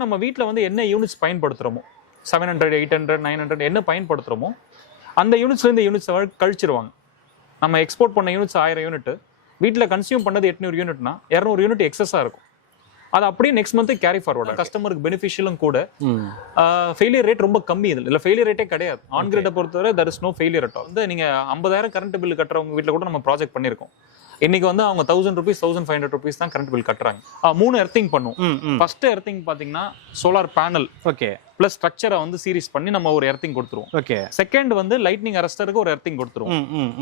நம்ம வீட்டில் வந்து என்ன units பயன்படுத்துகிறோமோ seven hundred eight hundred nine hundred என்ன பயன்படுத்துகிறோமோ அந்த யூனிட்ஸ்லேருந்து யூனிட்ஸ் கழிச்சிருவாங்க. நம்ம எக்ஸ்போர்ட் பண்ண யூனிட்ஸ் ஆயிரம் யூனிட் வீட்டில் கன்சியூம் பண்ணது எட்நூறு யூனிட்னா இரநூறு யூனிட் எக்ஸஸாக இருக்கும். அது அப்படியே நெக்ஸ்ட் மந்த் கேரி ஃபார்வர்ட் கஸ்டமருக்கு பெனிஃபிஷியலும் கூட ஃபெயிலியர் ரேட் ரொம்ப கம்மி இதில். இல்லை ஃபெயிலியர் ரேட்டே கிடையாது. ஆன் கிரிட்டை பொறுத்தவரை there is no failure at வந்து நீங்கள் ஐம்பதாயிரம் கரண்ட் பில் கட்டுறவங்க வீட்டில் கூட நம்ம ப்ராஜெக்ட் பண்ணியிருக்கோம் இன்னைக்கு வந்து அவங்க thousand rupees thousand five hundred rupees தான் கரண்ட் பில் கட்டுறாங்க. மூணு எர்த்திங் பண்ணுவோம் ஃபர்ஸ்ட் எர்த்திங் பார்த்தீங்கன்னா சோலார் பேனல் ஓகே ப்ளஸ் ஸ்ட்ரக்சரை வந்து சீரிஸ் பண்ணி நம்ம ஒரு எர்த்திங் கொடுத்துருவோம். ஓகே செகண்ட் வந்து லைட்னிங் அரெஸ்டருக்கு ஒரு எர்த்திங் கொடுத்துருவோம்.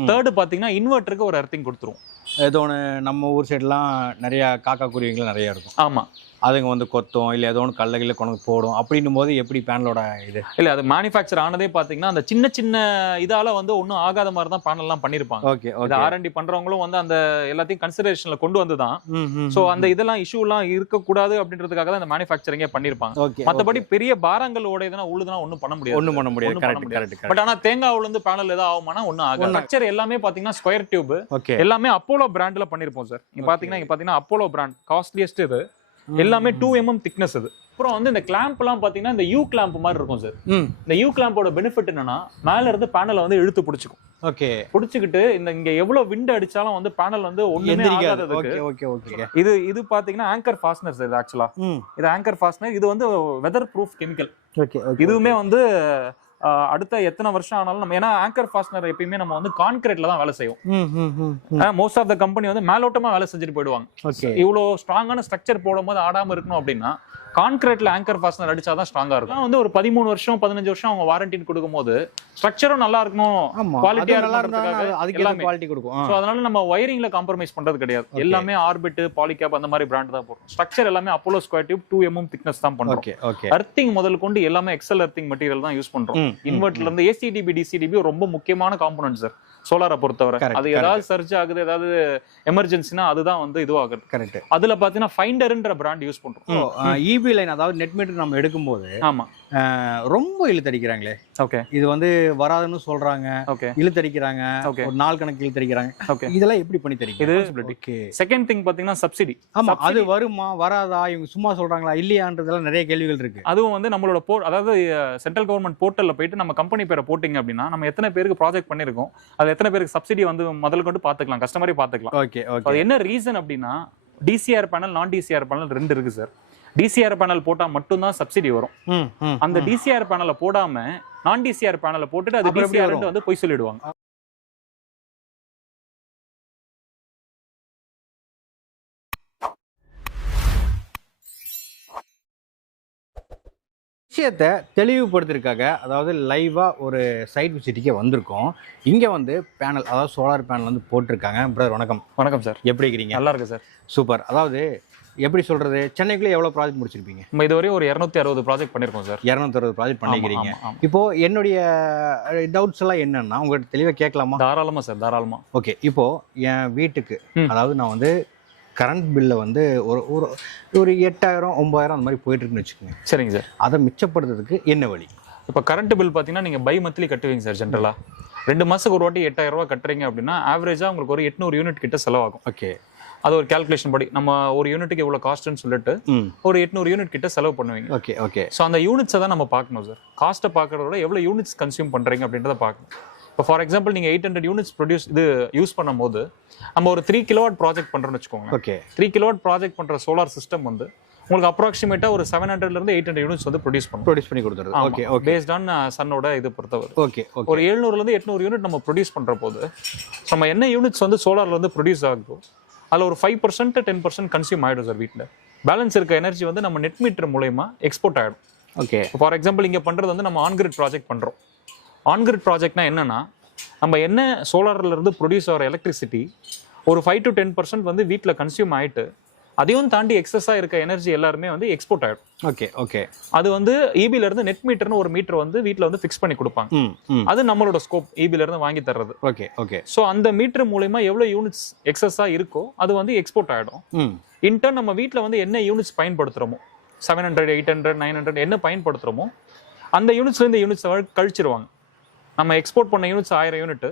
தேர்டு பார்த்தீங்கன்னா இன்வெர்ட்டருக்கு ஒரு எர்த்திங் கொடுத்துருவோம். ஏதோ ஒன்று நம்ம ஊர் சைட்லாம் நிறைய காக்கா குருவிகள் நிறைய இருக்கும். ஆமா. அதுங்க வந்து கொத்தும் இல்லை ஏதோ ஒன்று கல்ல கில்ல கொண்டு போடும். அப்படின்னும் போது எப்படி பேனலோட இது? இல்ல அது மேனுஃபேக்சர் ஆனதே பாத்தீங்கன்னா அந்த சின்ன சின்ன இதால வந்து ஒன்றும் ஆகாத மாதிரி தான் பேனல் எல்லாம் பண்ணிருப்பாங்க. ஓகே இது ஆர்என்டி பண்றவங்களும் வந்து அந்த எல்லாத்தையும் கன்சிடரேஷன்ல கொண்டு வந்து தான் சோ அந்த இதெல்லாம் இஷ்யூ எல்லாம் இருக்கக்கூடாது அப்படின்றதுக்காக தான் அந்த மேனுஃபேக்சரிங்கே பண்ணிருப்பாங்க. ஓகே மத்தபடி பெரிய பாரங்கள் உடையதுன்னா உழுதுனா ஒண்ணும் பண்ண முடியாது. ஒன்றும் பண்ண முடியாது. கரெக்ட். கரெக்ட் பட் ஆனா தேங்காய் உளுந்து பேனல் ஏதாவது ஆகுமானா ஒன்றும் ஆகும் ஸ்ட்ரக்சர் எல்லாமே பாத்தீங்கன்னா ஸ்கொயர் டியூப் ஓகே. எல்லாமே அப்போலோ பிராண்ட்ல பண்ணிருப்போம் சார் நீங்க பாத்தீங்கன்னா இங்க பாத்தீங்கன்னா அப்போலோ பிராண்ட் காஸ்ட்லியஸ்ட் இது. எல்லாமே டூ எம்எம் திக்னஸ் இது. அப்புறம் வந்து இந்த கிளாம்ப் எல்லாம் பாத்தீங்கன்னா இந்த யூ கிளாம்ப் மாதிரி இருக்கும் சார் இந்த யூ கிளாம்போட பெனிஃபிட் என்னன்னா மேல இருந்து பேனலை வந்து இழுத்து பிடிச்சிக்கும். ஓகே பிடிச்சிக்கிட்டு இந்த இங்க எவ்வளவு விண்ட் அடிச்சாலும் வந்து பேனல் வந்து ஒண்ணுமே ஆகாததுக்கு ஓகே ஓகே ஓகே இது இது பாத்தீங்கன்னா ஆங்கர் ஃபாஸ்னர் இது ஆக்சுவலா இது ஆங்கர் ஃபாஸ்னர் இது வந்து வெதர் ப்ரூஃப் கெமிக்கல் ஓகே இதுவுமே வந்து அடுத்த எத்தனை வருஷம் ஆனாலும் நம்ம ஏன்னா ஆங்கர் ஃபாஸ்னர் எப்பயுமே நம்ம வந்து கான்கிரீட்ல தான் வேலை செய்வோம். மோஸ்ட் ஆஃப் த கம்பெனி வந்து மேலோட்டமா வேலை செஞ்சுட்டு போயிடுவாங்க. இவ்வளோ ஸ்ட்ராங்கான ஸ்ட்ரக்சர் போடும்போது ஆடாம இருக்கணும் அப்படின்னா கான்கிரீட்ல ஆங்கர் ஃபாஸ்னர் அடிச்சாதான் ஸ்ட்ராங்கா இருக்கும். வந்து ஒரு பதிமூணு வருஷம் பதினஞ்சு வருஷம் அவங்க வாரண்டின்னு கொடுக்கும்போது ஸ்ட்ரக்சரும் நல்லா இருக்கணும் குவாலிட்டியா நல்லா இருந்தா இருக்கணுன்றதுக்காக அதுக்கு எல்லாமே. குவாலிட்டி கொடுக்கும். ஸோ அதனால நம்ம ஒயரிங்ல காம்ப்ரமைஸ் பண்றது கிடையாது. எல்லாமே ஆர்பிட் பாலிகேப் அந்த மாதிரி பிராண்ட் தான் போடுறோம். ஸ்ட்ரக்சர் எல்லாமே Apollo square tube two MM thickness தான் பண்றோம். அர்த்திங் முதல் கொண்டு எல்லாமே எக்ஸல் அர்த்திங் மெட்டீரியல் தான் யூஸ் பண்றோம். இன்வெர்ட்ல இருந்து ஏசிடிபி டிசிடிபி ரொம்ப முக்கியமான காம்பனன்ட் சார் சோலாரை பொறுத்தவரை. அது ஏதாவது சர்ச் ஆகுது ஏதாவது எமர்ஜென்சினா அதுதான் வந்து இதுவாகுது. கரெக்ட் அதுல பாத்தீங்கன்னா ஃபைண்டர்ன்ற பிராண்ட் யூஸ் பண்றோம். இபி லைன் அதாவது நெட் மீட்டர் நம்ம எடுக்கும்போது ஆமா. ரொம்ப இழுத்தடிக்கிறாங்களே. ஓகே இது வந்து வராதுன்னு சொல்றாங்க ஓகே இழுத்தடிக்கிறாங்க. ஒரு நாள் கணக்கு இழுத்தடிக்கிறாங்க. ஓகே இதெல்லாம் எப்படி பண்ணி தரீங்க? இது செகண்ட் திங் பாத்தீங்கன்னா சப்சிடி ஆமா அது வருமா வராதா இவங்க சும்மா சொல்றாங்களா இல்லையான்றதெல்லாம் நிறைய கேள்விகள் இருக்கு. அதுவும் வந்து நம்மளோட போ அதாவது சென்ட்ரல் கவர்மெண்ட் போர்ட்டல்ல போயிட்டு நம்ம கம்பெனி பேரை போட்டிங்க அப்படின்னா நம்ம எத்தனை பேருக்கு ப்ராஜெக்ட் பண்ணிருக்கோம் அது எத்தனை பேருக்கு சப்சிடி வந்து முதல்ல கொண்டு பாத்துக்கலாம் கஸ்டமரே பாத்துக்கலாம் ஓகே அது என்ன ரீசன் அப்படின்னா டிசிஆர் பேனல் நான் டிசிஆர் பேனல் ரெண்டு இருக்கு சார் டிசிஆர் பேனல் போட்டா மட்டும்தான் சப்சிடி வரும். அந்த டிசிஆர் பேனலை போடாம நான் டிசிஆர் பேனலை போட்டுட்டு அது டிசிஆர்? வந்து பொய் சொல்லிடுவாங்க. விஷயத்தை தெளிவுபடுத்திருக்காக அதாவது லைவா ஒரு சைட் விசிட்டிக்கே வந்திருக்கோம். இங்க வந்து பேனல் அதாவது சோலார் பேனல் வந்து போட்டிருக்காங்க. பிரதர் வணக்கம். வணக்கம் சார் எப்படி இருக்கிறீங்க நல்லா இருக்கு சார் சூப்பர் அதாவது எப்படி சொல்றது? சென்னைக்குள்ளே எவ்வளவு ப்ராஜெக்ட் முடிச்சிருப்பீங்க? நம்ம இதுவரை ஒரு இருநூத்தி அறுபது ப்ராஜெக்ட் பண்ணிருக்கோம் சார் இரநூத்தறுபது ப்ராஜெக்ட் பண்ணிக்கிறீங்க. ஆமா, ஆமா. இப்போ என்னுடைய டவுட்ஸ் எல்லாம் என்னன்னா உங்கள்கிட்ட தெளிவாக கேட்கலாமா? தாராளமா சார் தாராளமா. ஓகே இப்போ என் வீட்டுக்கு. அதாவது நான் வந்து கரண்ட் பில்லை வந்து ஒரு ஒரு ஒரு எட்டாயிரம் ஒன்பதாயிரம் அந்த மாதிரி போயிட்டு இருக்குன்னு வச்சுக்கோங்க. சரிங்க சார். அதை மிச்சப்படுத்துறதுக்கு என்ன வழி? இப்போ கரண்ட் பில் பார்த்தீங்கன்னா நீங்கள் பை மந்த்லி கட்டுவீங்க சார் ஜென்ரலா ரெண்டு மாசத்துக்கு ஒரு வாட்டி எட்டாயிரம் ரூபாய் கட்டுறீங்க அப்படின்னா ஆவரேஜா உங்களுக்கு ஒரு எட்நூறு யூனிட் கிட்ட செலவாகும். ஓகே. அது ஒரு கால்குலேஷன் படி. நம்ம ஒரு யூனிட்டுக்கு எவ்வளவு காஸ்ட்னு சொல்லிட்டு ஒரு எட்நூறு யூனிட் கிட்ட செலவு பண்ணுவீங்க. Okay okay. ஸோ அந்த யூனிட்ஸை தான் நம்ம பார்க்கணும் சார். காஸ்ட்டை பார்க்கறத விட எவ்வளோ யூனிட்ஸ் கன்சியூம் பண்ணுறீங்க அப்படின்றத பார்க்கணும். இப்போ ஃபார் எக்ஸாம்பிள் நீங்கள் எயிட் ஹண்ட்ரட் யூனிட்ஸ் ப்ரொடியூஸ் இது யூஸ் பண்ணும்போது நம்ம ஒரு த்ரீ கிலோவாட் ப்ராஜெக்ட் பண்ணுறோம்னு வச்சுக்கோங்க ஓகே த்ரீ கிலோவாட் ப்ராஜெக்ட் பண்ணுற சோலார் சிஸ்டம் வந்து உங்களுக்கு அப்ராக்சிமேட்டாக ஒரு செவன் ஹண்ட்ரட்லேருந்து எயிட் ஹண்ட்ரட் யூனிட்ஸ் வந்து ப்ரொடியூஸ் பண்ணும். ப்ரொடியூஸ் பண்ணி கொடுத்துருது. ஓகே ஓகே பேஸ்ட் ஆன் சன்னோட இது பொறுத்தவரை. ஓகே ஒரு எழுநூறுலேருந்து எட்நூறு யூனிட் நம்ம ப்ரொடியூஸ் பண்ணுற போது நம்ம என்ன யூனிட்ஸ் வந்து சோலார்ல வந்து ப்ரொடியூஸ் ஆகுதோ அதில் ஒரு five percent ten percent consume ஆகிடும் சார் வீட்டில் பேலன்ஸ் இருக்க எனர்ஜி வந்து நம்ம நெட் மீட்டர் மூலயமா எக்ஸ்போர்ட் ஆகிடும் ஓகே ஃபார் எக்ஸாம்பிள் இங்கே பண்ணுறது வந்து நம்ம ஆன்கிரிட் ப்ராஜெக்ட் பண்ணுறோம் ஆன்கிரிட் ப்ராஜெக்ட்னா என்னன்னா நம்ம என்ன சோலார்ல இருந்து ப்ரொடியூஸ் ஆகிற எலக்ட்ரிசிட்டி ஒரு ஃபைவ் டு டென் பர்சன்ட் வந்து வீட்டில் கன்சியூம் ஆயிட்டு அதையும் தாண்டி எக்ஸஸாக இருக்க எனர்ஜி எல்லாருமே வந்து எக்ஸ்போர்ட் ஆகிடும் ஓகே ஓகே அது வந்து EB ல இருந்து நெட் மீட்டர்னு ஒரு மீட்டர் வந்து வீட்டில் வந்து ஃபிக்ஸ் பண்ணி கொடுப்பாங்க. அது நம்மளோட ஸ்கோப் ல இருந்து வாங்கி தர்றது. ஓகே ஓகே ஸோ அந்த மீட்டர் மூலயமா எவ்வளோ யூனிட்ஸ் எக்ஸஸாக இருக்கோ அது வந்து எக்ஸ்போர்ட் ஆகிடும் இன்டர்ன் நம்ம வீட்டில் வந்து என்ன units பயன்படுத்துகிறோமோ seven hundred eight hundred nine hundred என்ன பயன்படுத்துகிறோமோ அந்த யூனிட்ஸ்லேருந்து யூனிட்ஸ் கழிச்சிருவாங்க. நம்ம எக்ஸ்போர்ட் பண்ண யூனிட்ஸ் ஆயிரம் யூனிட்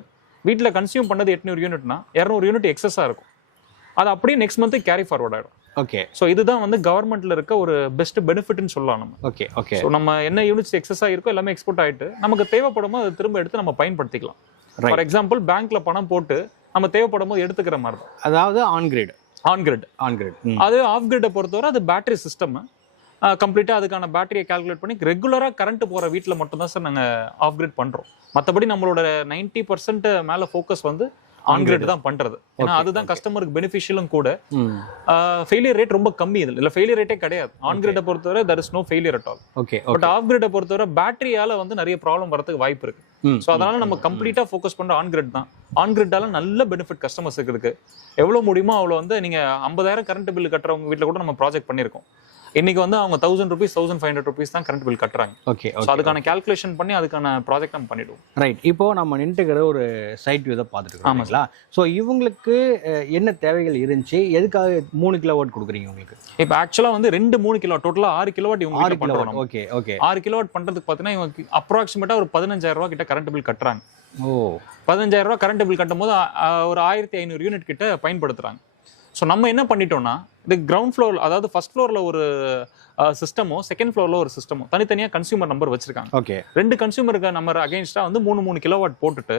வீட்டில் கன்சியூம் பண்ணது எட்நூறு யூனிட்னா இரநூறு யூனிட் எக்ஸஸாக இருக்கும். அது அப்படியே நெக்ஸ்ட் மந்த் கேரி ஃபார்வர்ட் ஆகிடும் ஓகே ஸோ இதுதான் வந்து கவர்மெண்ட்ல இருக்க ஒரு பெஸ்ட் பெனிஃபிட்னு சொல்லலாம் நம்ம. ஓகே ஓகே ஸோ நம்ம என்ன யூனிட்ஸ் எக்ஸஸ் இருக்கோ எல்லாமே எக்ஸ்போர்ட் ஆயிட்டு நமக்கு தேவைப்படும் போது அதை திரும்ப எடுத்து நம்ம பயன்படுத்திக்கலாம். ஃபார் எக்ஸாம்பிள் பேங்க்ல பணம் போட்டு நம்ம தேவைப்படும் போது எடுத்துக்கிற மாதிரி. தான் அதாவது on grid on grid on grid அது ஆஃப் கிரிட்டை பொறுத்தவரை அது பேட்டரி சிஸ்டம் கம்ப்ளீட்டாக அதுக்கான பேட்டரியை கால்குலேட் பண்ணி ரெகுலராக கரண்ட் போகிற வீட்டில் மட்டும்தான் சார் நாங்கள் ஆஃப் கிரிட் பண்ணுறோம் மற்றபடி நம்மளோட நைன்டி பர்சன்ட் மேலே ஃபோக்கஸ் வந்து ஆன் கிரிட் தான் பண்ணுறது ஏன்னா அதுதான். கஸ்டமருக்கு பெனிஃபிஷியலும் கூட. ஃபெயிலியர் ரேட் ரொம்ப கம்மி இதில். இல்லை ஃபெயிலியர் ரேட்டே கிடையாது. ஆன் கிரிட்டை பொறுத்தவரை there is no failure at all okay but off கிரிட்டை பொறுத்தவரை பேட்டரியால வந்து நிறைய ப்ராப்ளம் வரதுக்கு வாய்ப்பு இருக்கு. ஸோ அதனால நம்ம கம்ப்ளீட்டா ஃபோக்கஸ் பண்ற ஆன் கிரிட் தான். ஆன் கிரிட்டால நல்ல பெனிஃபிட் கஸ்டமர்ஸுக்கு இருக்கு. எவ்வளவு முடியுமோ அவ்வளோ வந்து நீங்க ஐம்பதாயிரம் கரண்ட் பில் கட்டுறவங்க வீட்டில் கூட நம்ம ப்ராஜெக்ட் பண்ணியிருக்கோம் இன்னைக்கு வந்து அவங்க thousand rupees thousand five hundred rupees தான் கரண்ட் பில் கட்டுறாங்க. ஓகே ஸோ அதுக்கான கால்குலேஷன் பண்ணி அதுக்கான ப்ராஜெக்ட் நம்ம பண்ணிடுவோம். ரைட் இப்போ நம்ம நின்றுக்கிற ஒரு சைட் வியூ தான் பார்த்துட்டு ஆமா இருக்கோங்களா ஸோ இவங்களுக்கு என்ன தேவைகள் இருந்துச்சு? எதுக்காக மூணு கிலோ வாட் கொடுக்குறீங்க உங்களுக்கு? இப்போ ஆக்சுவலா வந்து ரெண்டு மூணு கிலோ டோட்டலா ஆறு கிலோவாட் இவங்க ஆறு கிலோ. ஓகே ஓகே ஆறு கிலோவாட் பண்றதுக்கு பார்த்தீங்கன்னா இவங்க அப்ராக்சிமேட்டா ஒரு பதினஞ்சாயிரம் ரூபா கிட்ட கரண்ட் பில் கட்டுறாங்க. ஓ. பதினஞ்சாயிரம் ரூபாய் கரண்ட் பில் கட்டும் போது ஒரு ஆயிரத்தி ஐநூறு யூனிட் கிட்ட பயன்படுத்துறாங்க. ஸோ நம்ம என்ன பண்ணிட்டோம்னா இது கிரவுண்ட் ஃப்ளோர் அதாவது ஃபர்ஸ்ட் ஃப்ளோரில் ஒரு சிஸ்டமோ செகண்ட் ஃப்ளோரில் ஒரு சிஸ்டமோ தனித்தனியாக கன்சியூமர் நம்பர் வச்சிருக்காங்க. ஓகே ரெண்டு கன்சியூமருக்கு நம்பர் அகைன்ஸ்டாக வந்து மூணு மூணு கிலோவாட் போட்டுட்டு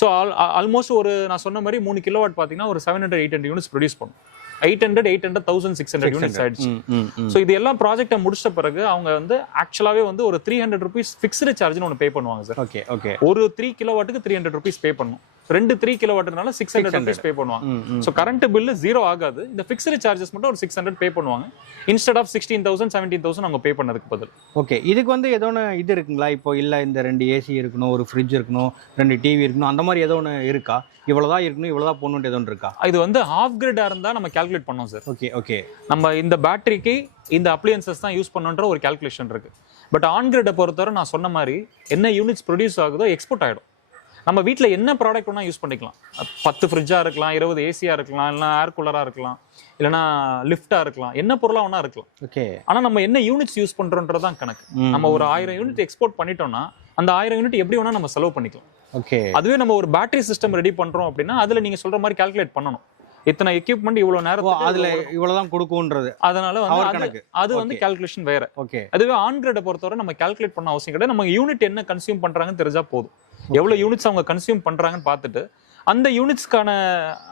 ஸோ ஆல் ஆல்மோஸ்ட் ஒரு நான் சொன்ன மாதிரி மூணு கிலோவாட் பார்த்தீங்கன்னா ஒரு seven hundred eight hundred units produce பண்ணும். Eight hundred eight hundred thousand six hundred units ஆயிடுச்சு. ஸோ இது எல்லாம் ப்ராஜெக்டை முடிச்சிட்ட பிறகு அவங்க வந்து ஆக்சுவலாகவே வந்து ஒரு த்ரீ ஹண்ட்ரட் ருபீஸ் ஃபிக்ஸ்டு சார்ஜ்னு ஒன்று பே பண்ணுவாங்க சார் ஓகே ஓகே ஒரு த்ரீ கிலோ வாட்டுக்கு த்ரீ ஹண்ட்ரட் ருபீஸ் பே பண்ணும். ரெண்டு த்ரீ கிலோ வாட்டுனால சிக்ஸ் ஹண்ட்ரட் ருபீஸ் பே பண்ணுவாங்க. ஸோ கரண்ட் பில்லு ஜீரோ ஆகாது. இந்த ஃபிக்ஸ்டு சார்ஜஸ் மட்டும் ஒரு சிக்ஸ் ஹண்ட்ரட் பே பண்ணுவாங்க. Instead of sixteen thousand seventeen thousand அவங்க பே பண்ணதுக்கு பதில். ஓகே இதுக்கு வந்து ஏதோ ஒன்று இது இருக்குங்களா? இப்போ இல்லை இந்த ரெண்டு ஏசி இருக்கணும் ஒரு ஃப்ரிட்ஜ் இருக்கணும் ரெண்டு டிவி இருக்கணும் அந்த மாதிரி ஏதோ ஒன்று இருக்கா? இவ்வளோதான் இருக்கணும் இவ்வளோதான் போடணுன்ட்டு ஏதோ ஒன்று இருக்கா? இது வந்து ஹாஃப் கிரிடா இருந்தா நம்ம கால்குலேட் பண்ணோம் சார் ஓகே ஓகே நம்ம இந்த பேட்டரிக்கு இந்த அப்ளையன்சஸ் தான் யூஸ் பண்ணணுன்ற ஒரு கால்குலேஷன் இருக்கு. பட் ஆன் கிரிட்டை பொறுத்தவரை நான் சொன்ன மாதிரி என்ன யூனிட்ஸ் ப்ரொடியூஸ் ஆகுதோ எக்ஸ்போர்ட் ஆகிடும் நம்ம வீட்டில் என்ன ப்ராடக்ட் வேணால் யூஸ் பண்ணிக்கலாம். பத்து ஃப்ரிட்ஜாக இருக்கலாம் இருபது ஏசியாக இருக்கலாம் இல்லைனா ஏர் கூலராக இருக்கலாம் இல்லைனா லிஃப்டாக இருக்கலாம் என்ன பொருளாக வேணா இருக்கலாம். ஓகே ஆனால் நம்ம என்ன யூனிட்ஸ் யூஸ் பண்ணுறோன்றது தான் கணக்கு நம்ம ஒரு ஆயிரம் யூனிட் எக்ஸ்போர்ட் பண்ணிட்டோம்னா அந்த ஆயிரம் யூனிட் எப்படி வேணா நம்ம செலவு பண்ணிக்கலாம். ஓகே அதுவே நம்ம ஒரு பேட்டரி சிஸ்டம் ரெடி பண்றோம் அப்படின்னா அதுல நீங்க சொல்ற மாதிரி கால்குலேட் பண்ணணும். இத்தனை எக்யூப்மெண்ட் இவ்வளவு நேரம் அதில் இவ்வளோதான் கொடுக்குன்றது அதனால வந்து அது வந்து கால்குலேஷன் வேற. ஓகே அதுவே ஆன் கிரேடை பொறுத்தவரை நம்ம கால்குலேட் பண்ண அவசியம் கிடையாது. நம்ம யூனிட் என்ன கன்சியூம் பண்றாங்கன்னு தெரிஞ்சா போதும். எவ்வளவு யூனிட்ஸ் அவங்க கன்சியூம் பண்றாங்கன்னு பார்த்துட்டு அந்த யூனிட்ஸ்க்கான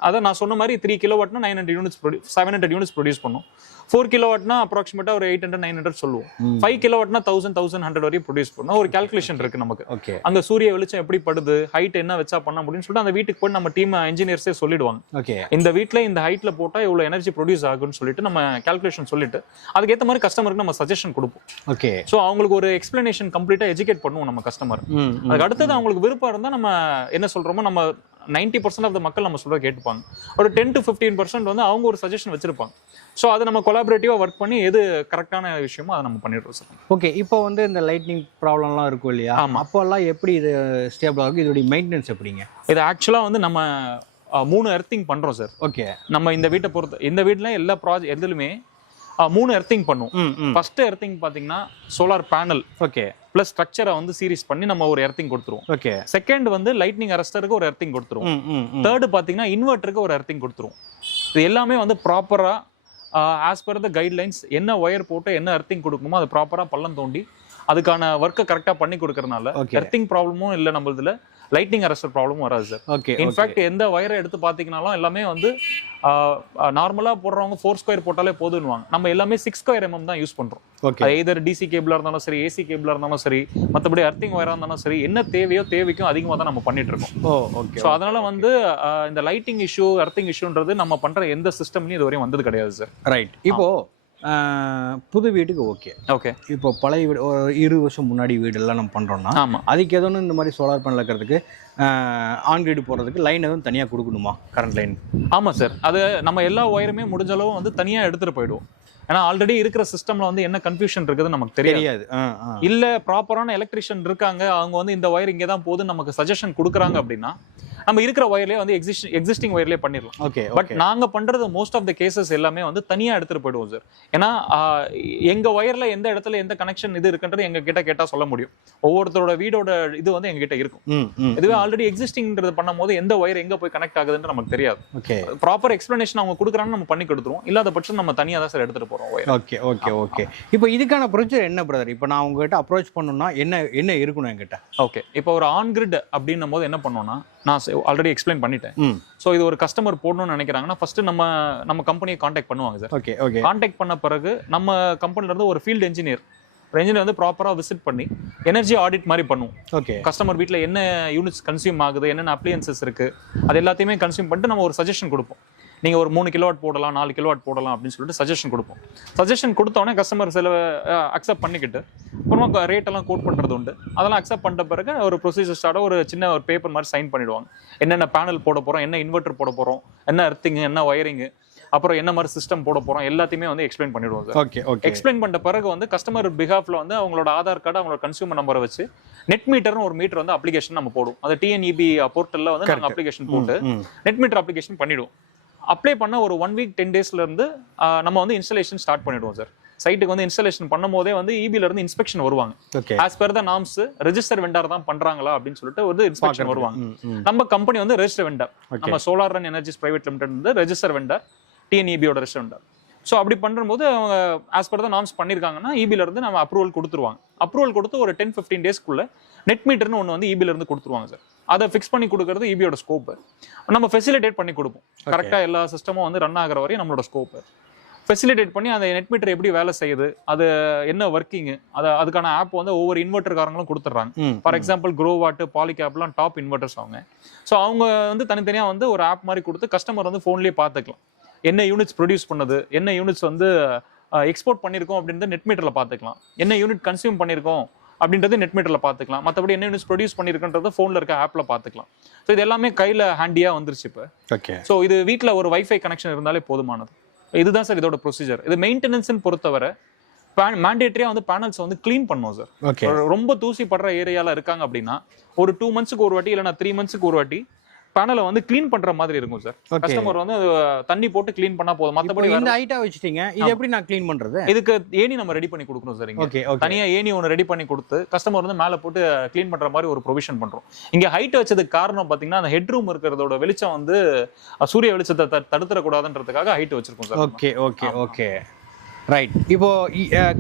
அதை நான் சொன்ன மாதிரி three kilo வாட்னா nine hundred units seven hundred units produce பண்ணும். ஃபோர் கிலோ வாட்னா அப்ராக்சிமேட்டா ஒரு எயிட் ஹண்ட்ரட் நைன் ஹண்ட்ரட் சொல்லுவோம். ஃபைவ் கிலோ வாட்னா தௌசண்ட் தௌசண்ட் ஹண்ட்ரட் வரையும் ப்ரொடியூஸ் பண்ணும். ஒரு கால்குலேஷன் இருக்கு நமக்கு. ஓகே அங்க சூரிய வெளிச்சம் எப்படி படுது ஹைட் என்ன வச்சா பண்ண முடியும்னு சொல்லிட்டு அந்த வீட்டுக்கு போய் நம்ம டீம் இன்ஜினியர்ஸே சொல்லிடுவாங்க. ஓகே இந்த வீட்ல இந்த ஹைட்ல போட்டா இவ்வளவு எனர்ஜி ப்ரொடியூஸ் ஆகும்னு சொல்லிட்டு நம்ம கால்குலேஷன் சொல்லிட்டு அதுக்கேற்ற மாதிரி கஸ்டமருக்கு நம்ம சஜஷன் கொடுப்போம். ஓகே ஸோ அவங்களுக்கு ஒரு எக்ஸ்பிளனேஷன் கம்ப்ளீட்டா எஜுகேட் பண்ணுவோம் நம்ம கஸ்டமர். அதுக்கு அடுத்தது அவங்களுக்கு விருப்பம் இருந்தா நம்ம என்ன சொல்றோமோ நம்ம நைன்டி பர்சன்ட் ஆஃப் த மக்கள் நம்ம சொல்ற கேட்டுப்பாங்க. ஒரு டென் டு ஃபிஃப்டீன் பர்சன்ட் வந்து அவங்க ஒரு சஜஷன் வச்சிருப்பாங்க. ஸோ அதை நம்ம கொலாபரேட்டிவா ஒர்க் பண்ணி எது கரெக்டான விஷயமோ அதை நம்ம பண்ணிடுறோம் சார். ஓகே இப்போ வந்து இந்த லைட்னிங் ப்ராப்ளம்லாம் இருக்கும் இல்லையா? ஆமா. அப்போல்லாம் எப்படி இது ஸ்டேபிளாக இருக்கும் இதோடைய மெயின்டெனன்ஸ் எப்படிங்க? இது ஆக்சுவலா வந்து நம்ம மூணு எர்த்திங் பண்றோம் சார். ஓகே நம்ம இந்த வீட்டை பொறுத்த இந்த வீட்டில் எல்லா ப்ராஜெக்ட் எதுலுமே மூணு எர்த்திங் பண்ணுவோம் ம் ம். ஃபர்ஸ்ட் எர்த்திங் பார்த்தீங்கன்னா சோலார் பேனல் ஓகே ப்ளஸ் ஸ்ட்ரக்சரை வந்து சீரிஸ் பண்ணி நம்ம ஒரு எர்த்திங் கொடுத்துருவோம். ஓகே செகண்ட் வந்து லைட்னிங் அரஸ்டருக்கு ஒரு எர்த்திங் கொடுத்துருவோம். தேர்டு பார்த்தீங்கன்னா இன்வெர்ட்டருக்கு ஒரு எர்த்திங் கொடுத்துருவோம். இது எல்லாமே வந்து ப்ராப்பராக ஆஸ் பர் த கைட்லைன்ஸ் என்ன ஒயர் போட்டு என்ன எர்த்திங் கொடுக்கணுமோ அது ப்ராப்பராக பள்ளம் தோண்டி அதுக்கான ஒர்க்கை கரெக்டாக பண்ணி கொடுக்கறனால. எர்த்திங் ப்ராப்ளமும் இல்லை நம்மளதுல லைட்னிங் அரஸ்டர் ப்ராப்ளமும் வராது சார் ஓகே இன்ஃபேக்ட் எந்த ஒயரை எடுத்து பார்த்தீங்கனாலும் எல்லாமே வந்து நார்மலாக போடுறவங்க ஃபோர் ஸ்கொயர் போட்டாலே போதுன்னுவாங்க. நம்ம எல்லாமே சிக்ஸ் ஸ்கொயர் எம்எம் தான் யூஸ் பண்ணுறோம் ஓகே எதர் டிசி கேபிளாக இருந்தாலும் சரி ஏசி கேபிளாக இருந்தாலும் சரி மற்றபடி அர்த்திங் ஒயராக இருந்தாலும் சரி என்ன தேவையோ தேவைக்கும் அதிகமாக தான் நம்ம பண்ணிட்டு இருக்கோம். ஓ ஓகே ஸோ அதனால வந்து இந்த லைட்டிங் இஷ்யூ அர்த்திங் இஷ்யூன்றது நம்ம பண்ற எந்த சிஸ்டம்லையும் இது வரையும் வந்தது கிடையாது சார் ரைட் இப்போ புது வீட்டுக்கு ஓகே. ஓகே. இப்போ பழைய வீடு ஒரு இருபது வருஷம் முன்னாடி வீடெல்லாம் நம்ம பண்ணுறோம்னா ஆமா. அதுக்கு ஏதோ ஒன்று இந்த மாதிரி சோலார் பேனல் இருக்கிறதுக்கு ஆன் கிரிட் போடுறதுக்கு லைன் எதுவும் தனியாக கொடுக்கணுமா கரண்ட் லைன் ஆமா சார் அது நம்ம எல்லா ஒயருமே முடிஞ்ச அளவு வந்து தனியா எடுத்துட்டு போயிடுவோம். ஏன்னா ஆல்ரெடி இருக்கிற சிஸ்டம்ல வந்து என்ன கன்ஃபியூஷன் இருக்குது நமக்கு தெரியாது. இல்ல ப்ராப்பரான எலக்ட்ரிஷியன் இருக்காங்க அவங்க வந்து இந்த ஒயர் இங்கே தான் போகுதுன்னு நமக்கு சஜஷன் கொடுக்குறாங்க அப்படின்னா நம்ம இருக்கிற ஒயர்லயே வந்து எக்ஸிஸ்டிங் எக்ஸிஸ்டிங் ஒயர்லயே பண்ணிடலாம் ஓகே பட் நாங்க பண்றது மோஸ்ட் ஆஃப் த கேசஸ் எல்லாமே வந்து தனியா எடுத்துட்டு போயிடுவோம் சார் ஏன்னா எங்க ஒயர்ல எந்த இடத்துல எந்த கனெக்ஷன் இது இருக்குன்றது எங்க கிட்ட கேட்டா சொல்ல முடியும். ஒவ்வொருத்தரோட வீடோட இது வந்து எங்க கிட்ட இருக்கும் இதுவே ஆல்ரெடி எக்ஸிஸ்டிங்ன்றது பண்ணும்போது எந்த ஒயர் எங்க போய் கனெக்ட் ஆகுதுன்னு நமக்கு தெரியாது. ஓகே ப்ராப்பர் எக்ஸ்பிளனேஷன் அவங்க கொடுக்குறாங்கன்னு நம்ம பண்ணி கொடுத்துருவோம். இல்லாத பட்சம் நம்ம தனியா தான் சார் எடுத்துட்டு போறோம் ஒயர் ஓகே ஓகே ஓகே இப்போ இதுக்கான ப்ரொசீஜர் என்ன பிரதர் இப்போ நான் உங்ககிட்ட அப்ரோச் பண்ணணும்னா என்ன என்ன இருக்கணும் என்கிட்ட? ஓகே இப்போ ஒரு ஆன் கிரிட் அப்படின்னும் போது என்ன பண்ணோம்னா நான் ஆல்ரெடி எக்ஸ்பிளைன் பண்ணிட்டேன். ஸோ இது ஒரு கஸ்டமர் போடணும்னு நினைக்கிறாங்கன்னா ஃபர்ஸ்ட் நம்ம நம்ம கம்பெனியை காண்டாக்ட் பண்ணுவாங்க சார் ஓகே ஓகே காண்டாக்ட் பண்ண பிறகு நம்ம கம்பெனில இருந்து ஒரு ஃபீல்டு இன்ஜினியர் ஒரு இன்ஜினியர் வந்து ப்ராப்பராக விசிட் பண்ணி எனர்ஜி ஆடிட் மாதிரி பண்ணுவோம். ஓகே கஸ்டமர் வீட்டில் என்ன யூனிட்ஸ் கன்சியூம் ஆகுது என்னென்ன அப்ளையன்சஸ் இருக்கு அது எல்லாத்தையுமே கன்சியூம் பண்ணிட்டு நம்ம ஒரு சஜஷன் கொடுப்போம். நீங்க ஒரு மூணு கிலோவாட் போடலாம் நாலு கிலோவாட் போடலாம் அப்படின்னு சொல்லிட்டு சஜஷன் கொடுப்போம். சஜஷன் கொடுத்தோடனே கஸ்டமர் சில அக்செப்ட் பண்ணிக்கிட்டு அப்புறமா ரேட் எல்லாம் கோட் பண்றது உண்டு. அதெல்லாம் அக்செப்ட் பண்ண பிறகு ஒரு ப்ரொசீஜர் ஸ்டார்ட் ஒரு சின்ன ஒரு பேப்பர் மாதிரி சைன் பண்ணிடுவாங்க. என்னென்ன பேனல் போட போறோம் என்ன இன்வெர்டர் போட போறோம் என்ன எர்த்திங் என்ன ஒயரிங் அப்புறம் என்ன மாதிரி சிஸ்டம் போட போறோம் எல்லாத்தையுமே வந்து எக்ஸ்பிளைன் பண்ணிடுவோம் சார் ஓகே ஓகே எக்ஸ்பிளைன் பண்ண பிறகு வந்து கஸ்டமர் பிஹாஃப்ல வந்து அவங்களோட ஆதார் கார்டு அவங்களோட கன்சியூமர் நம்பரை வச்சு நெட் மீட்டர்னு ஒரு மீட்டர் வந்து அப்ளிகேஷன் நம்ம போடும் அந்த டிஎன்இபி போர்ட்டல்ல வந்து நாங்க அப்ளிகேஷன் போட்டு நெட் மீட்டர் அப்ளிகேஷன் பண்ணிடுவோம். அப்ளை பண்ண ஒரு ஒன் வீக் டென் டேஸ்ல இருந்து ஆஹ், நம்ம வந்து இன்ஸ்டலேஷன் ஸ்டார்ட் பண்ணிடுவோம் சார் சைட்டுக்கு வந்து இன்ஸ்டலேஷன் பண்ணும் போதே வந்து இபில இருந்து இன்ஸ்பெக்ஷன் வருவாங்க. As per the norms register vendor தான் பண்றாங்களா அப்படின்னு சொல்லிட்டு வந்து இன்ஸ்பெக்ஷன் வருவாங்க. நம்ம கம்பெனி வந்து ரெஜிஸ்டர் வெண்டர். நம்ம solar run energies private limited வந்து ரெஜிஸ்டர் வெண்டர் டிஎன்இபியோட ரெஜிஸ்டர் வெண்டர் ஸோ அப்படி பண்ணும்போது அவங்க ஆஸ் பர் த நாம்ஸ் பண்ணியிருக்காங்கன்னா இபில இருந்து நம்ம அப்ரூவல் கொடுத்துருவாங்க. அப்ரூவல் கொடுத்து ஒரு டென் ஃபிஃப்டீன் டேஸ்க்குள்ள நெட் மீட்டர்னு ஒன்று வந்து இபில இருந்து கொடுத்துருவாங்க சார் அதை ஃபிக்ஸ் பண்ணி கொடுக்கறது இபியோட ஸ்கோப்பு நம்ம ஃபெசிலிட்டேட் பண்ணி கொடுப்போம். கரெக்டாக எல்லா சிஸ்டமும் வந்து ரன் ஆகிற வரையும் நம்மளோட ஸ்கோப்பு ஃபெசிலிட்டேட் பண்ணி அந்த நெட் மீட்டர் எப்படி வேலை செய்யுது அது என்ன ஒர்க்கிங் அதை அதுக்கான ஆப் வந்து ஒவ்வொரு இன்வெர்டர்காரங்களும் கொடுத்துட்றாங்க. ஃபார் எக்ஸாம்பிள் க்ரோ வாட்டு பாலிகேப்லாம் டாப் இன்வெர்டர்ஸ் அவங்க. ஸோ அவங்க வந்து தனித்தனியாக வந்து ஒரு ஆப் மாதிரி கொடுத்து கஸ்டமர் வந்து ஃபோன்லேயே பார்த்துக்கலாம். என்ன யூனிட்ஸ் ப்ரொடியூஸ் பண்ணுது என்ன யூனிட்ஸ் வந்து எக்ஸ்போர்ட் பண்ணியிருக்கோம் அப்படின்றது நெட் மீட்டரில் பார்த்துக்கலாம். என்ன யூனிட் கன்சியூம் பண்ணியிருக்கோம் அப்படின்றது நெட் மீட்டரில் பார்த்துக்கலாம். மற்றபடி என்ன யூனிட்ஸ் ப்ரொடியூஸ் பண்ணியிருக்குன்றது ஃபோனில் இருக்க ஆப்பில் பார்த்துக்கலாம். ஸோ இது எல்லாமே கையில் ஹேண்டியாக வந்துருச்சு இப்போ. ஓகே ஸோ இது வீட்டில் ஒரு வைஃபை கனெக்ஷன் இருந்தாலே போதுமானது. இதுதான் சார் இதோட ப்ரொசீஜர் இது மெயின்டெனன்ஸ்னு பொறுத்தவரை மேண்டேட்டரியாக வந்து பேனல்ஸ் வந்து க்ளீன் பண்ணுவோம் சார் ஓகே ரொம்ப தூசி படுற ஏரியால இருக்காங்க அப்படின்னா ஒரு டூ மந்த்ஸ்க்கு ஒரு வாட்டி இல்லைன்னா த்ரீ மந்த்ஸ்க்கு ஒரு வாட்டி பேனலை வந்து க்ளீன் பண்ற மாதிரி இருக்கும் சார். கஸ்டமர் வந்து தண்ணி போட்டு க்ளீன் பண்ணா போதும். மத்தபடி இந்த ஹைட்டா வச்சுட்டீங்க இது எப்படி நான் க்ளீன் பண்றது? இதுக்கு ஏணி நம்ம ரெடி பண்ணி கொடுக்கணும் சார் இங்க. தனியா ஏணி ஒன்று ரெடி பண்ணி கொடுத்து கஸ்டமர் வந்து மேல போட்டு க்ளீன் பண்ற மாதிரி ஒரு ப்ரொவிஷன் பண்றோம். இங்க ஹைட் வச்சதுக்கு காரணம் பாத்தீங்கன்னா அந்த ஹெட் ரூம் இருக்கிறதோட வெளிச்சம் வந்து சூரிய வெளிச்சத்தை தடுத்துடக்கூடாதுன்றதுக்காக ஹைட் வச்சிருக்கோம் sir okay okay okay right இப்போ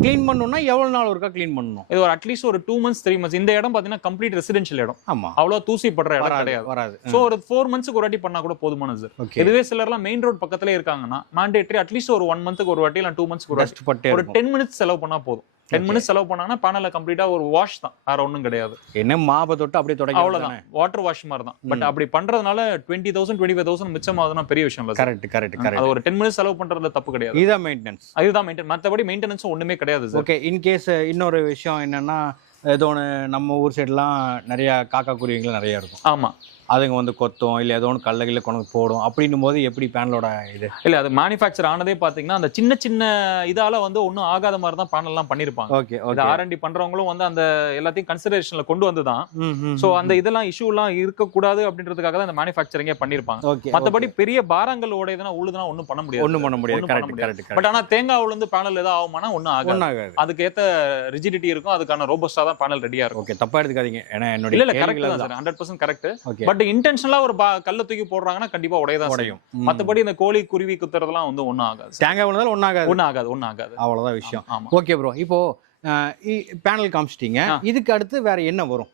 க்ளீன் பண்ணணும்னா எவ்வளவு நாள் ஒருக்கா க்ளீன் பண்ணணும்? இது ஒரு அட்லீஸ்ட் ஒரு டூ மந்த்ஸ் த்ரீ மந்த்ஸ் இந்த இடம் பாத்தீங்கன்னா கம்ப்ளீட் ரெசிடென்ஷியல் இடம். ஆமா. அவ்வளவு தூசி படுற இடம் கிடையாது. வராது. சோ ஒரு ஃபோர் மந்த்ஸ்க்கு ஒரு வாட்டி பண்ணா கூட போதுமானது சார் இதுவே சிலர்லாம் மெயின் ரோட் பக்கத்துல இருக்காங்கன்னா மேண்டேட்டரி அட்லீஸ்ட் ஒரு ஒன் மந்த்துக்கு ஒரு வாட்டி இல்லை டூ மந்த்ஸ்க்கு ஒரு வாட்டி. ஒரு டென் மினிட்ஸ் செலவு பண்ணா போதும். டென் மினிட்ஸ் செலவு பண்ணாங்கன்னா பேனல கம்ப்ளீட்டா ஒரு வாஷ் தான். வேற ஒண்ணும் கிடையாது. என்ன மாப தொட்டு அப்படியே தொடங்க அவ்வளவுதான். வாட்டர் வாஷ் மாதிரி தான். பட் அப்படி பண்றதுனால twenty thousand twenty five thousand மிச்சம் ஆகுதுன்னா பெரிய விஷயம் இல்ல கரெக்ட் கரெக்ட் கரெக்ட் அது ஒரு டென் மினிட்ஸ் செலவு பண்றதுல தப்பு கிடையாது. இதுதான் மெயின்டெனன்ஸ் அதுதான் மெயின்டைன் மத்தபடி மெயின்டெனன்ஸும் ஒண்ணுமே கிடையாது ஓகே இன்கேஸ் இன்னொரு விஷயம் என்னன்னா ஏதோ ஒன்று நம்ம ஊர் சைடுலாம் நிறைய காக்கா குருவிகள் நிறைய இருக்கும். ஆமா. அதுங்க வந்து கொத்தும் இல்லை ஏதோ ஒன்று கல்ல கில்ல கொண்டு போடும். அப்படின்னும் போது எப்படி பேனலோட இது? இல்ல அது மேனுஃபேக்சர் ஆனதே பாத்தீங்கன்னா அந்த சின்ன சின்ன இதால வந்து ஒண்ணும் ஆகாத மாதிரி தான் பேனல் எல்லாம் பண்ணிருப்பாங்க ஓகே. ஓகே ஆர்என்டி பண்றவங்களும் வந்து அந்த எல்லாத்தையும் கன்சிடரேஷன்ல கொண்டு வந்து தான். சோ அந்த இதெல்லாம் இஷ்யூ எல்லாம் இருக்கக்கூடாது அப்படின்றதுக்காக தான் இந்த மேனுஃபேக்சரிங்கே பண்ணிருப்பாங்க. ஓகே மத்தபடி பெரிய பாரங்கள் உடையதுன்னா உழுதுனா ஒண்ணும் பண்ண முடியாது. ஒன்றும் பண்ண முடியாது. கரெக்ட். கரெக்ட் பட் ஆனா தேங்காய் உளுந்து பேனல் ஏதாவது ஆகுமானா ஒண்ணும் ஆகாது. அதுக்கு ஏத்த ரிஜிடிட்டி இருக்கும். அதுக்கான ரோபஸ்டா தான் பேனல் ரெடியா இருக்கும். ஓகே தப்பா எடுத்துக்காதீங்க. ஏன்னா என்னுடைய இல்ல கரெக்ட் தான் sir. Hundred percent correct okay. But இன்டென்ஷனலா ஒரு கல்ல தூக்கி போடுறாங்கன்னா கண்டிப்பா உடையதான் உடையும். மத்தபடி இந்த கோழி குருவி குத்துறதெல்லாம் வந்து ஒண்ணும் ஆகாது. தேங்காய் விழுந்தாலும் ஒன்றாகாது ஒண்ணும் ஆகாது ஒண்ணும் ஆகாது. அவ்வளோதான் விஷயம். ஓகே ப்ரோ இப்போ பேனல் காமிச்சிட்டீங்க. இதுக்கு அடுத்து வேற என்ன வரும்?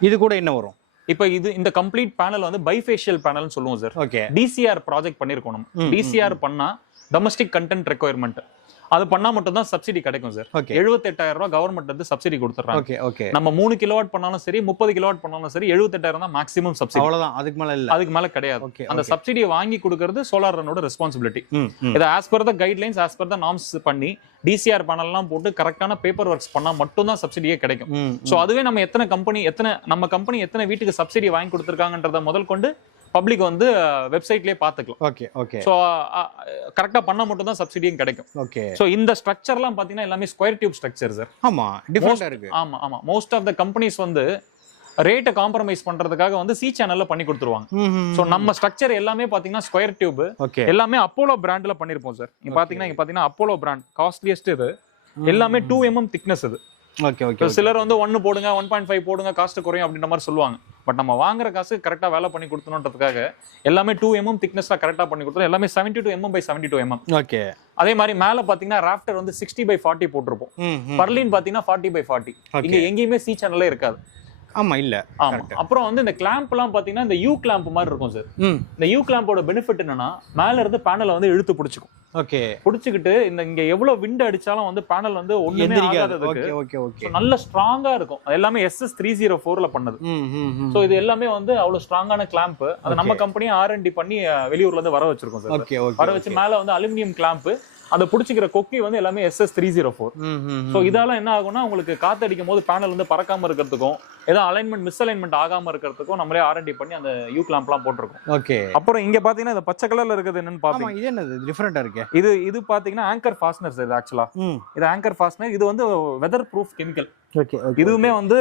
இது கூட என்ன வரும்? இப்ப இது இந்த கம்ப்ளீட் பேனல் வந்து பைஃபேஷியல் பேனல்னு சொல்லுவோம் சார் ஓகே டிசிஆர் ப்ராஜெக்ட் பண்ணிருக்கோம் ம், நம்ம டிசிஆர் பண்ணா டொமஸ்டிக் கண்டென்ட் ரெக்குயர்மெண்ட் அது பண்ணா மட்டும் தான் சப்சிடி கிடைக்கும் சார் எழுபத்தெட்டாயிரம் ரூபாய் கவர்மெண்ட் வந்து சப்சிடி கொடுத்துறாங்க ஓகே ஓகே நம்ம மூணு கிலோவாட் பண்ணாலும் சரி முப்பது கிலோவாட் பண்ணாலும் சரி எழுபத்தெட்டாயிரம் தான் மேக்ஸிமம் சப்சிடி அவ்வளவுதான். அதுக்கு மேல இல்ல. அதுக்கு மேல கிடையாது. அந்த சப்சிடியை வாங்கி கொடுக்கறது சோலார் ரனோட ரெஸ்பான்சிபிலிட்டி இதை as per the guidelines as per the norms பண்ணி டிசிஆர் பேனல்லாம் போட்டு கரெக்டான பேப்பர் ஒர்க்ஸ் பண்ணா மட்டும் தான் சப்சிடியே கிடைக்கும். சோ அதுவே நம்ம எத்தனை கம்பெனி எத்தனை நம்ம கம்பெனி எத்தனை வீட்டுக்கு சப்சிடி வாங்கி கொடுத்துருக்காங்கன்றத முதல் கொண்டு பப்ளிக் வந்து வெப்சைட்லயே பாத்துக்கலாம். Okay okay. ஸோ கரெக்டாக பண்ணா மட்டும் தான் சப்சிடியும் கிடைக்கும். ஓகே. ஸோ இந்த ஸ்ட்ரக்சர்லாம் பார்த்தீங்கன்னா எல்லாமே ஸ்கொயர் டியூப் ஸ்ட்ரக்சர் சார் ஆமா டிஃபரெண்டா இருக்கு. ஆமா ஆமா. மோஸ்ட் ஆஃப் த கம்பெனிஸ் வந்து ரேட்டை காம்ப்ரமைஸ் பண்றதுக்காக வந்து சி சேனல்ல பண்ணி கொடுத்துருவாங்க. ஸோ நம்ம ஸ்ட்ரக்சர் எல்லாமே பாத்தீங்கன்னா ஸ்கொயர் டியூப் எல்லாமே அப்போலோ பிராண்ட்ல பண்ணிருப்போம் சார் நீங்க பாத்தீங்கன்னா இங்க பாத்தீங்கன்னா அப்போலோ பிராண்ட் காஸ்ட்லியஸ்ட் இது. எல்லாமே டூ எம்எம் திக்னஸ் இது. ஓகே சிலர் வந்து ஒன்னு போடுங்க ஒன் பாயிண்ட் ஃபைவ் போடுங்க காஸ்ட் குறையும் அப்படின்ற மாதிரி சொல்லுவாங்க. பட் நம்ம வாங்குற காசு கரெக்டா வேலை பண்ணி கொடுத்தணுன்றதுக்காக எல்லாமே டூ எம்எம் திக்னஸ்ல கரெக்டா பண்ணி கொடுத்தோம் எல்லாமே seventy two mm by seventy two mm okay அதே மாதிரி மேல பாத்தீங்கன்னா ராஃப்டர் வந்து சிக்ஸ்டி பை ஃபார்ட்டி போட்டிருப்போம். பர்லின் பாத்தீங்கன்னா ஃபார்ட்டி பை ஃபார்ட்டி இங்க எங்கேயுமே சி சேனல்லே இருக்காது. ஆமா இல்ல. அப்புறம் வந்து இந்த கிளாம்ப் எல்லாம் பாத்தீங்கன்னா இந்த யூ கிளாம்ப் மாதிரி இருக்கும் சார் இந்த யூ கிளாம்போட பெனிஃபிட் என்னன்னா மேல இருந்து பேனலை வந்து இழுத்து பிடிச்சிக்கும். ஓகே. பிடிச்சிக்கிட்டு இந்த இங்க எவ்வளவு விண்ட் அடிச்சாலும் வந்து பேனல் வந்து ஒண்ணுமே ஆகாததுக்கு ஓகே ஓகே நல்ல ஸ்ட்ராங்கா இருக்கும். எல்லாமே எஸ்எஸ் த்ரீ ஜீரோ ஃபோர்ல பண்ணது. சோ இது எல்லாமே வந்து அவ்வளவு ஸ்ட்ராங்கான கிளாம்ப் அது நம்ம கம்பெனியும் ஆர் பண்ணி வெளியூர்ல இருந்து வர வச்சிருக்கோம் சார் வர வச்சு மேல வந்து அலுமினியம் கிளாம்ப் அதை பிடிச்சிக்கிற கொக்கி வந்து எல்லாமே SS three zero four so இதால என்ன ஆகும்னா உங்களுக்கு காத்தடிக்கும் போது பேனல் வந்து பறக்காம இருக்கிறதுக்கும் ஏதோ அலைன்மெண்ட் மிஸ் அலைன்மெண்ட் ஆகாம இருக்கிறதுக்கும் நம்மளே ஆர்என்டி பண்ணி அந்த யூ கிளாம்ப்லாம் போட்டிருக்கோம். ஓகே. அப்புறம் இங்க பாத்தீங்கன்னா இந்த பச்சை கலர்ல இருக்குது என்னன்னு பாப்பீங்க இது என்னது? டிஃபரெண்டா இருக்கு. இது இது பாத்தீங்கன்னா ஆங்கர் ஃபாஸ்னர்ஸ் இது ஆக்சுவலா இது ஆங்கர் ஃபாஸ்னர் இது வந்து வெதர் ப்ரூஃப் கெமிக்கல் ஓகே இதுவுமே வந்து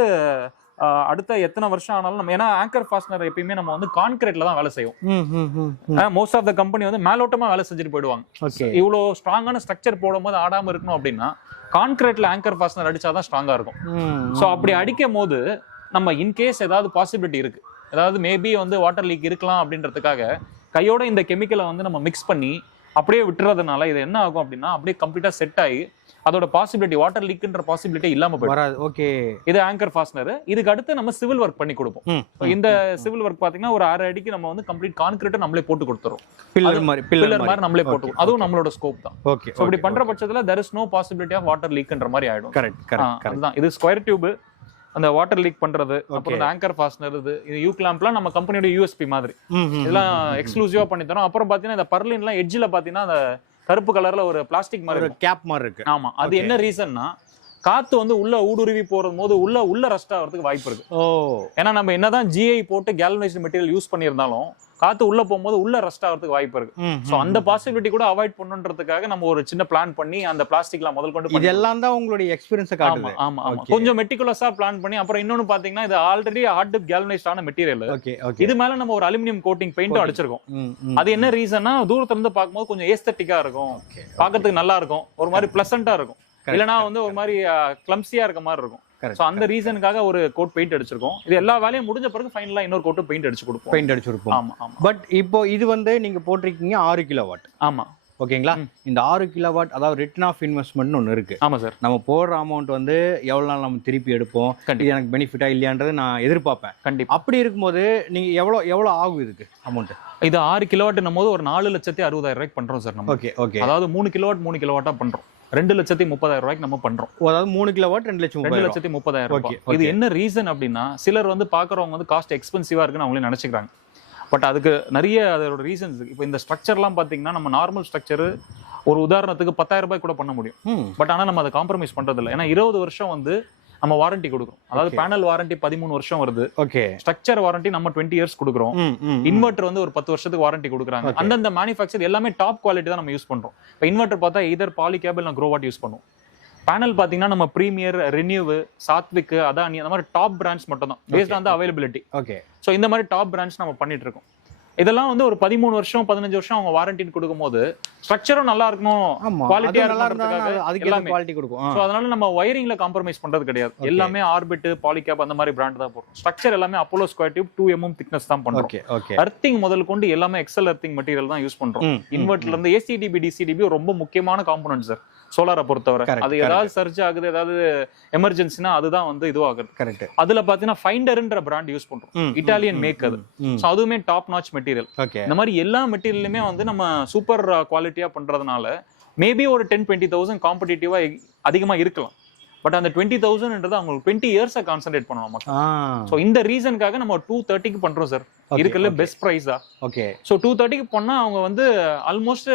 அடுத்த எத்தனை வருஷம் ஆனாலும் நம்ம ஏன்னா ஆங்கர் ஃபாஸ்னர் எப்பயுமே நம்ம வந்து கான்கிரீட்ல தான் வேலை செய்வோம் ம் ம் ம் மோஸ்ட் ஆஃப் த கம்பெனி வந்து மேலோட்டமா வேலை செஞ்சுட்டு போயிடுவாங்க. இவ்வளோ ஸ்ட்ராங்கான ஸ்ட்ரக்சர் போடும்போது ஆடாம இருக்கணும் அப்படின்னா கான்கிரீட்ல ஆங்கர் ஃபாஸ்னர் அடிச்சாதான் ஸ்ட்ராங்கா இருக்கும். ஸோ அப்படி அடிக்கும் போது நம்ம இன்கேஸ் ஏதாவது பாசிபிலிட்டி இருக்கு. அதாவது மேபி வந்து வாட்டர் லீக் இருக்கலாம் அப்படின்றதுக்காக கையோட இந்த கெமிக்கலை வந்து நம்ம மிக்ஸ் பண்ணி அப்படியே விட்டுறதுனால இது என்ன ஆகும் அப்படின்னா அப்படியே கம்ப்ளீட்டா செட் ஆகி அதோட பாசிபிலிட்டி வாட்டர் லீக்ன்ற பாசிபிலிட்டி இல்லாம போயிடும். ஓகே இது ஆங்கர் ஃபாஸ்னர் இதுக்கு அடுத்து நம்ம சிவில் ஒர்க் பண்ணி கொடுப்போம். இந்த சிவில் ஒர்க் பாத்தீங்கன்னா ஒரு அரை அடிக்கு நம்ம வந்து கம்ப்ளீட் கான்கிரீட்டை நம்மளே போட்டு கொடுத்துறோம். பில்லர் மாதிரி பில்லர் மாதிரி நம்மளே போட்டு அதுவும் நம்மளோட ஸ்கோப் தான். ஓகே இப்படி பண்ற பட்சத்துல there is no possibility of water லீக்ன்ற மாதிரி ஆயிடும். கரெக்ட் கரெக்ட் அதுதான். இது ஸ்கொயர் டியூப் அந்த வாட்டர் லீக் பண்றது அப்புறம் இந்த ஆங்கர் ஃபாஸ்னர் இது இது யூ கிளாம்ப்லாம் நம்ம கம்பெனியோட யூஎஸ்பி மாதிரி. இதெல்லாம் எக்ஸ்க்ளூசிவா பண்ணி தரோம் அப்புறம் பாத்தீங்கன்னா இந்த பர்லின்லாம் எட்ஜில் பாத்தீங்கன்னா அந்த கருப்பு கலர்ல ஒரு பிளாஸ்டிக் மாதிரி. கேப் மாதிரி இருக்கு. ஆமா. அது என்ன ரீசன்னா காத்து வந்து உள்ள ஊடுருவி போறது போது உள்ள உள்ள ரஸ்ட் ஆகிறதுக்கு வாய்ப்பு இருக்கு. ஏன்னா நம்ம என்னதான் ஜிஐ போட்டு கேல்வனைஸ்டு மெட்டீரியல் யூஸ் பண்ணியிருந்தாலும் காத்து உள்ள போகும்போது உள்ள ரஸ்ட் ஆகிறதுக்கு வாய்ப்பு இருக்கு. சோ அந்த பாசிபிலிட்டி கூட அவாய்ட் பண்ணுன்றதுக்காக நம்ம ஒரு சின்ன பிளான் பண்ணி அந்த பிளாஸ்டிக்லாம் முதல் கொண்டு இதெல்லாம் தான் உங்களுடைய எக்ஸ்பீரியன்ஸை ஆமா ஆமா ஆமா. கொஞ்சம் மெட்டிகுலஸா பிளான் பண்ணி அப்புறம் இன்னொன்னு பாத்தீங்கன்னா இது ஆல்ரெடி ஹார்ட் டிப் கேல்வனைஸ்ட் ஆன மெட்டீரியல் இது மேல நம்ம ஒரு அலுமினியம் கோட்டிங் பெயிண்டும் அடிச்சிருக்கோம். அது என்ன ரீசன்னா தூரத்துல இருந்து பார்க்கும்போது கொஞ்சம் ஏஸ்தட்டிக்கா இருக்கும். பார்க்கிறதுக்கு நல்லா இருக்கும். ஒரு மாதிரி பிளசண்டா இருக்கும். Correct, இல்லனா வந்து ஒரு மாதிரி கிளம்சியா இருக்க மாதிரி இருக்கும். சோ அந்த ரீசனுக்காக ஒரு கோட் பெயிண்ட் அடிச்சிருக்கோம். இது எல்லா வேலையும் முடிஞ்ச பிறகு ஃபைனலா இன்னொரு கோட்டும் பெயிண்ட் அடிச்சு கொடுப்போம். பெயிண்ட் அடிச்சிருப்போம் ஆமா ஆமா. பட் இப்போ இது வந்து நீங்க போட்டிருக்கீங்க ஆறு கிலோ வாட் ஆமா. ஓகேங்களா? இந்த ஆறு கிலோ வாட் அதாவது ரிட்டர்ன் ஆஃப் இன்வெஸ்ட்மெண்ட்னு ஒன்று இருக்கு. ஆமா சார் நம்ம போடுற அமௌண்ட் வந்து எவ்வளவு நாள் நம்ம திருப்பி எடுப்போம்? இது கண்டிப்பா எனக்கு பெனிஃபிட்டா இல்லையான்றது நான் எதிர்பார்ப்பேன். கண்டிப்பா. அப்படி இருக்கும்போது நீங்க எவ்வளவு எவ்வளவு ஆகும் இதுக்கு அமௌண்ட் இது ஆறு கிலோவாட்னும் போது ஒரு நாலு லட்சத்தி அறுபதாயிரம் ரூபாய்க்கு பண்றோம் சார் நம்ம. ஓகே ஓகே அதாவது மூணு கிலோவாட் மூணு கிலோவாட்டா பண்றோம். ரெண்டு லட்சத்தி முப்பதாயிரம் ரூபாய்க்கு நம்ம பண்றோம். அதாவது மூணு கிலோ வாட் ரெண்டு லட்சம் ரெண்டு லட்சத்தி முப்பதாயிரம் ரூபாய். இது என்ன ரீசன் அப்படின்னா சிலர் வந்து பாக்குறவங்க வந்து காஸ்ட் எக்ஸ்பென்சிவா இருக்குன்னு அவங்களே நினைச்சுக்கிறாங்க. பட் அதுக்கு நிறைய அதோட ரீசன்ஸ் இருக்கு. இப்போ இந்த ஸ்ட்ரக்சர்லாம் பாத்தீங்கன்னா நம்ம நார்மல் ஸ்ட்ரக்சர் ஒரு உதாரணத்துக்கு பத்தாயிரம் ரூபாய் கூட பண்ண முடியும். பட் ஆனா நம்ம அதை காம்ப்ரமைஸ் பண்றது இல்லை ஏன்னா இருபது வருஷம் வந்து நம்ம வாரண்டி கொடுக்குறோம் அதாவது. பேனல் வாரண்டி பதிமூணு வருஷம் வருது. ஓகே ஸ்ட்ரக்சர் வாரண்டி நம்ம டுவெண்ட்டி இயர்ஸ் கொடுக்குறோம். இன்வெர்டர் வந்து ஒரு பத்து வருஷத்துக்கு வாரண்டி கொடுக்குறாங்க. அந்தந்த மேனுஃபேக்சர் எல்லாமே டாப் குவாலிட்டி தான் நம்ம யூஸ் பண்றோம். இப்போ இன்வெர்டர் பார்த்தா இதர் பாலி கேபிள் நான் க்ரோவாட் யூஸ் பண்ணுவோம் பேனல் பாத்தீங்கன்னா நம்ம ப்ரீமியர் ரெனியூ சாத்விக் அதானி அந்த மாதிரி டாப் பிராண்ட்ஸ் மட்டும் தான் based on availability okay so இந்த மாதிரி டாப் பிராண்ட்ஸ் நம்ம பண்ணிட்டு இருக்கோம். இதெல்லாம் வந்து ஒரு பதிமூணு வருஷம் பதினஞ்சு வருஷம் அவங்க வாரண்டின்னு கொடுக்கும்போது ஸ்ட்ரக்சரும் நல்லா இருக்கணும் அதுக்கு எல்லாமே. குவாலிட்டி கொடுக்கும். ஸோ அதனால நம்ம ஒயரிங்ல காம்ப்ரமைஸ் பண்றது கிடையாது. எல்லாமே ஆர்பிட் பாலிகேப் அந்த மாதிரி பிராண்ட் தான் போடுறோம். ஸ்ட்ரக்சர் எல்லாமே Apollo square tube two mm thickness தான் பண்றோம். அர்த்திங் முதல் கொண்டு எல்லாமே எக்ஸல் அர்த்திங் மெட்டீரியல் தான் யூஸ் பண்றோம். இன்வெர்ட்ல இருந்து ஏசிடிபி டிசிடிபி ரொம்ப முக்கியமான காம்பனன்ட் சார் சோலாரை பொறுத்தவரை. அது ஏதாவது சர்ச் ஆகுது ஏதாவது எமர்ஜென்சினா அதுதான் வந்து இதுவாகுது. கரெக்ட் அதுல பாத்தீங்கன்னா ஃபைண்டர்ன்ற பிராண்ட் யூஸ் பண்றோம். இட்டாலியன் மேக் அது. ஸோ அதுவுமே டாப் நாச் மெட்டீரியல் இந்த மாதிரி எல்லா மெட்டீரியலுமே வந்து நம்ம சூப்பர் குவாலிட்டியா பண்றதுனால மேபி ஒரு டென் டுவெண்ட்டி தௌசண்ட் காம்படிட்டிவா அதிகமா இருக்கலாம். பட் அந்த டுவெண்ட்டி தௌசண்ட்ன்றது அவங்களுக்கு டுவெண்ட்டி இயர்ஸை கான்சென்ட்ரேட் பண்ணுவோம் மக்கள். ஸோ இந்த ரீசனுக்காக நம்ம டூ தேர்ட்டிக்கு பண்றோம் சார் okay. பெஸ்ட் ப்ரைஸா ஓகே ஸோ டூ தேர்ட்டிக்கு பண்ணா அவங்க வந்து ஆல்மோஸ்ட்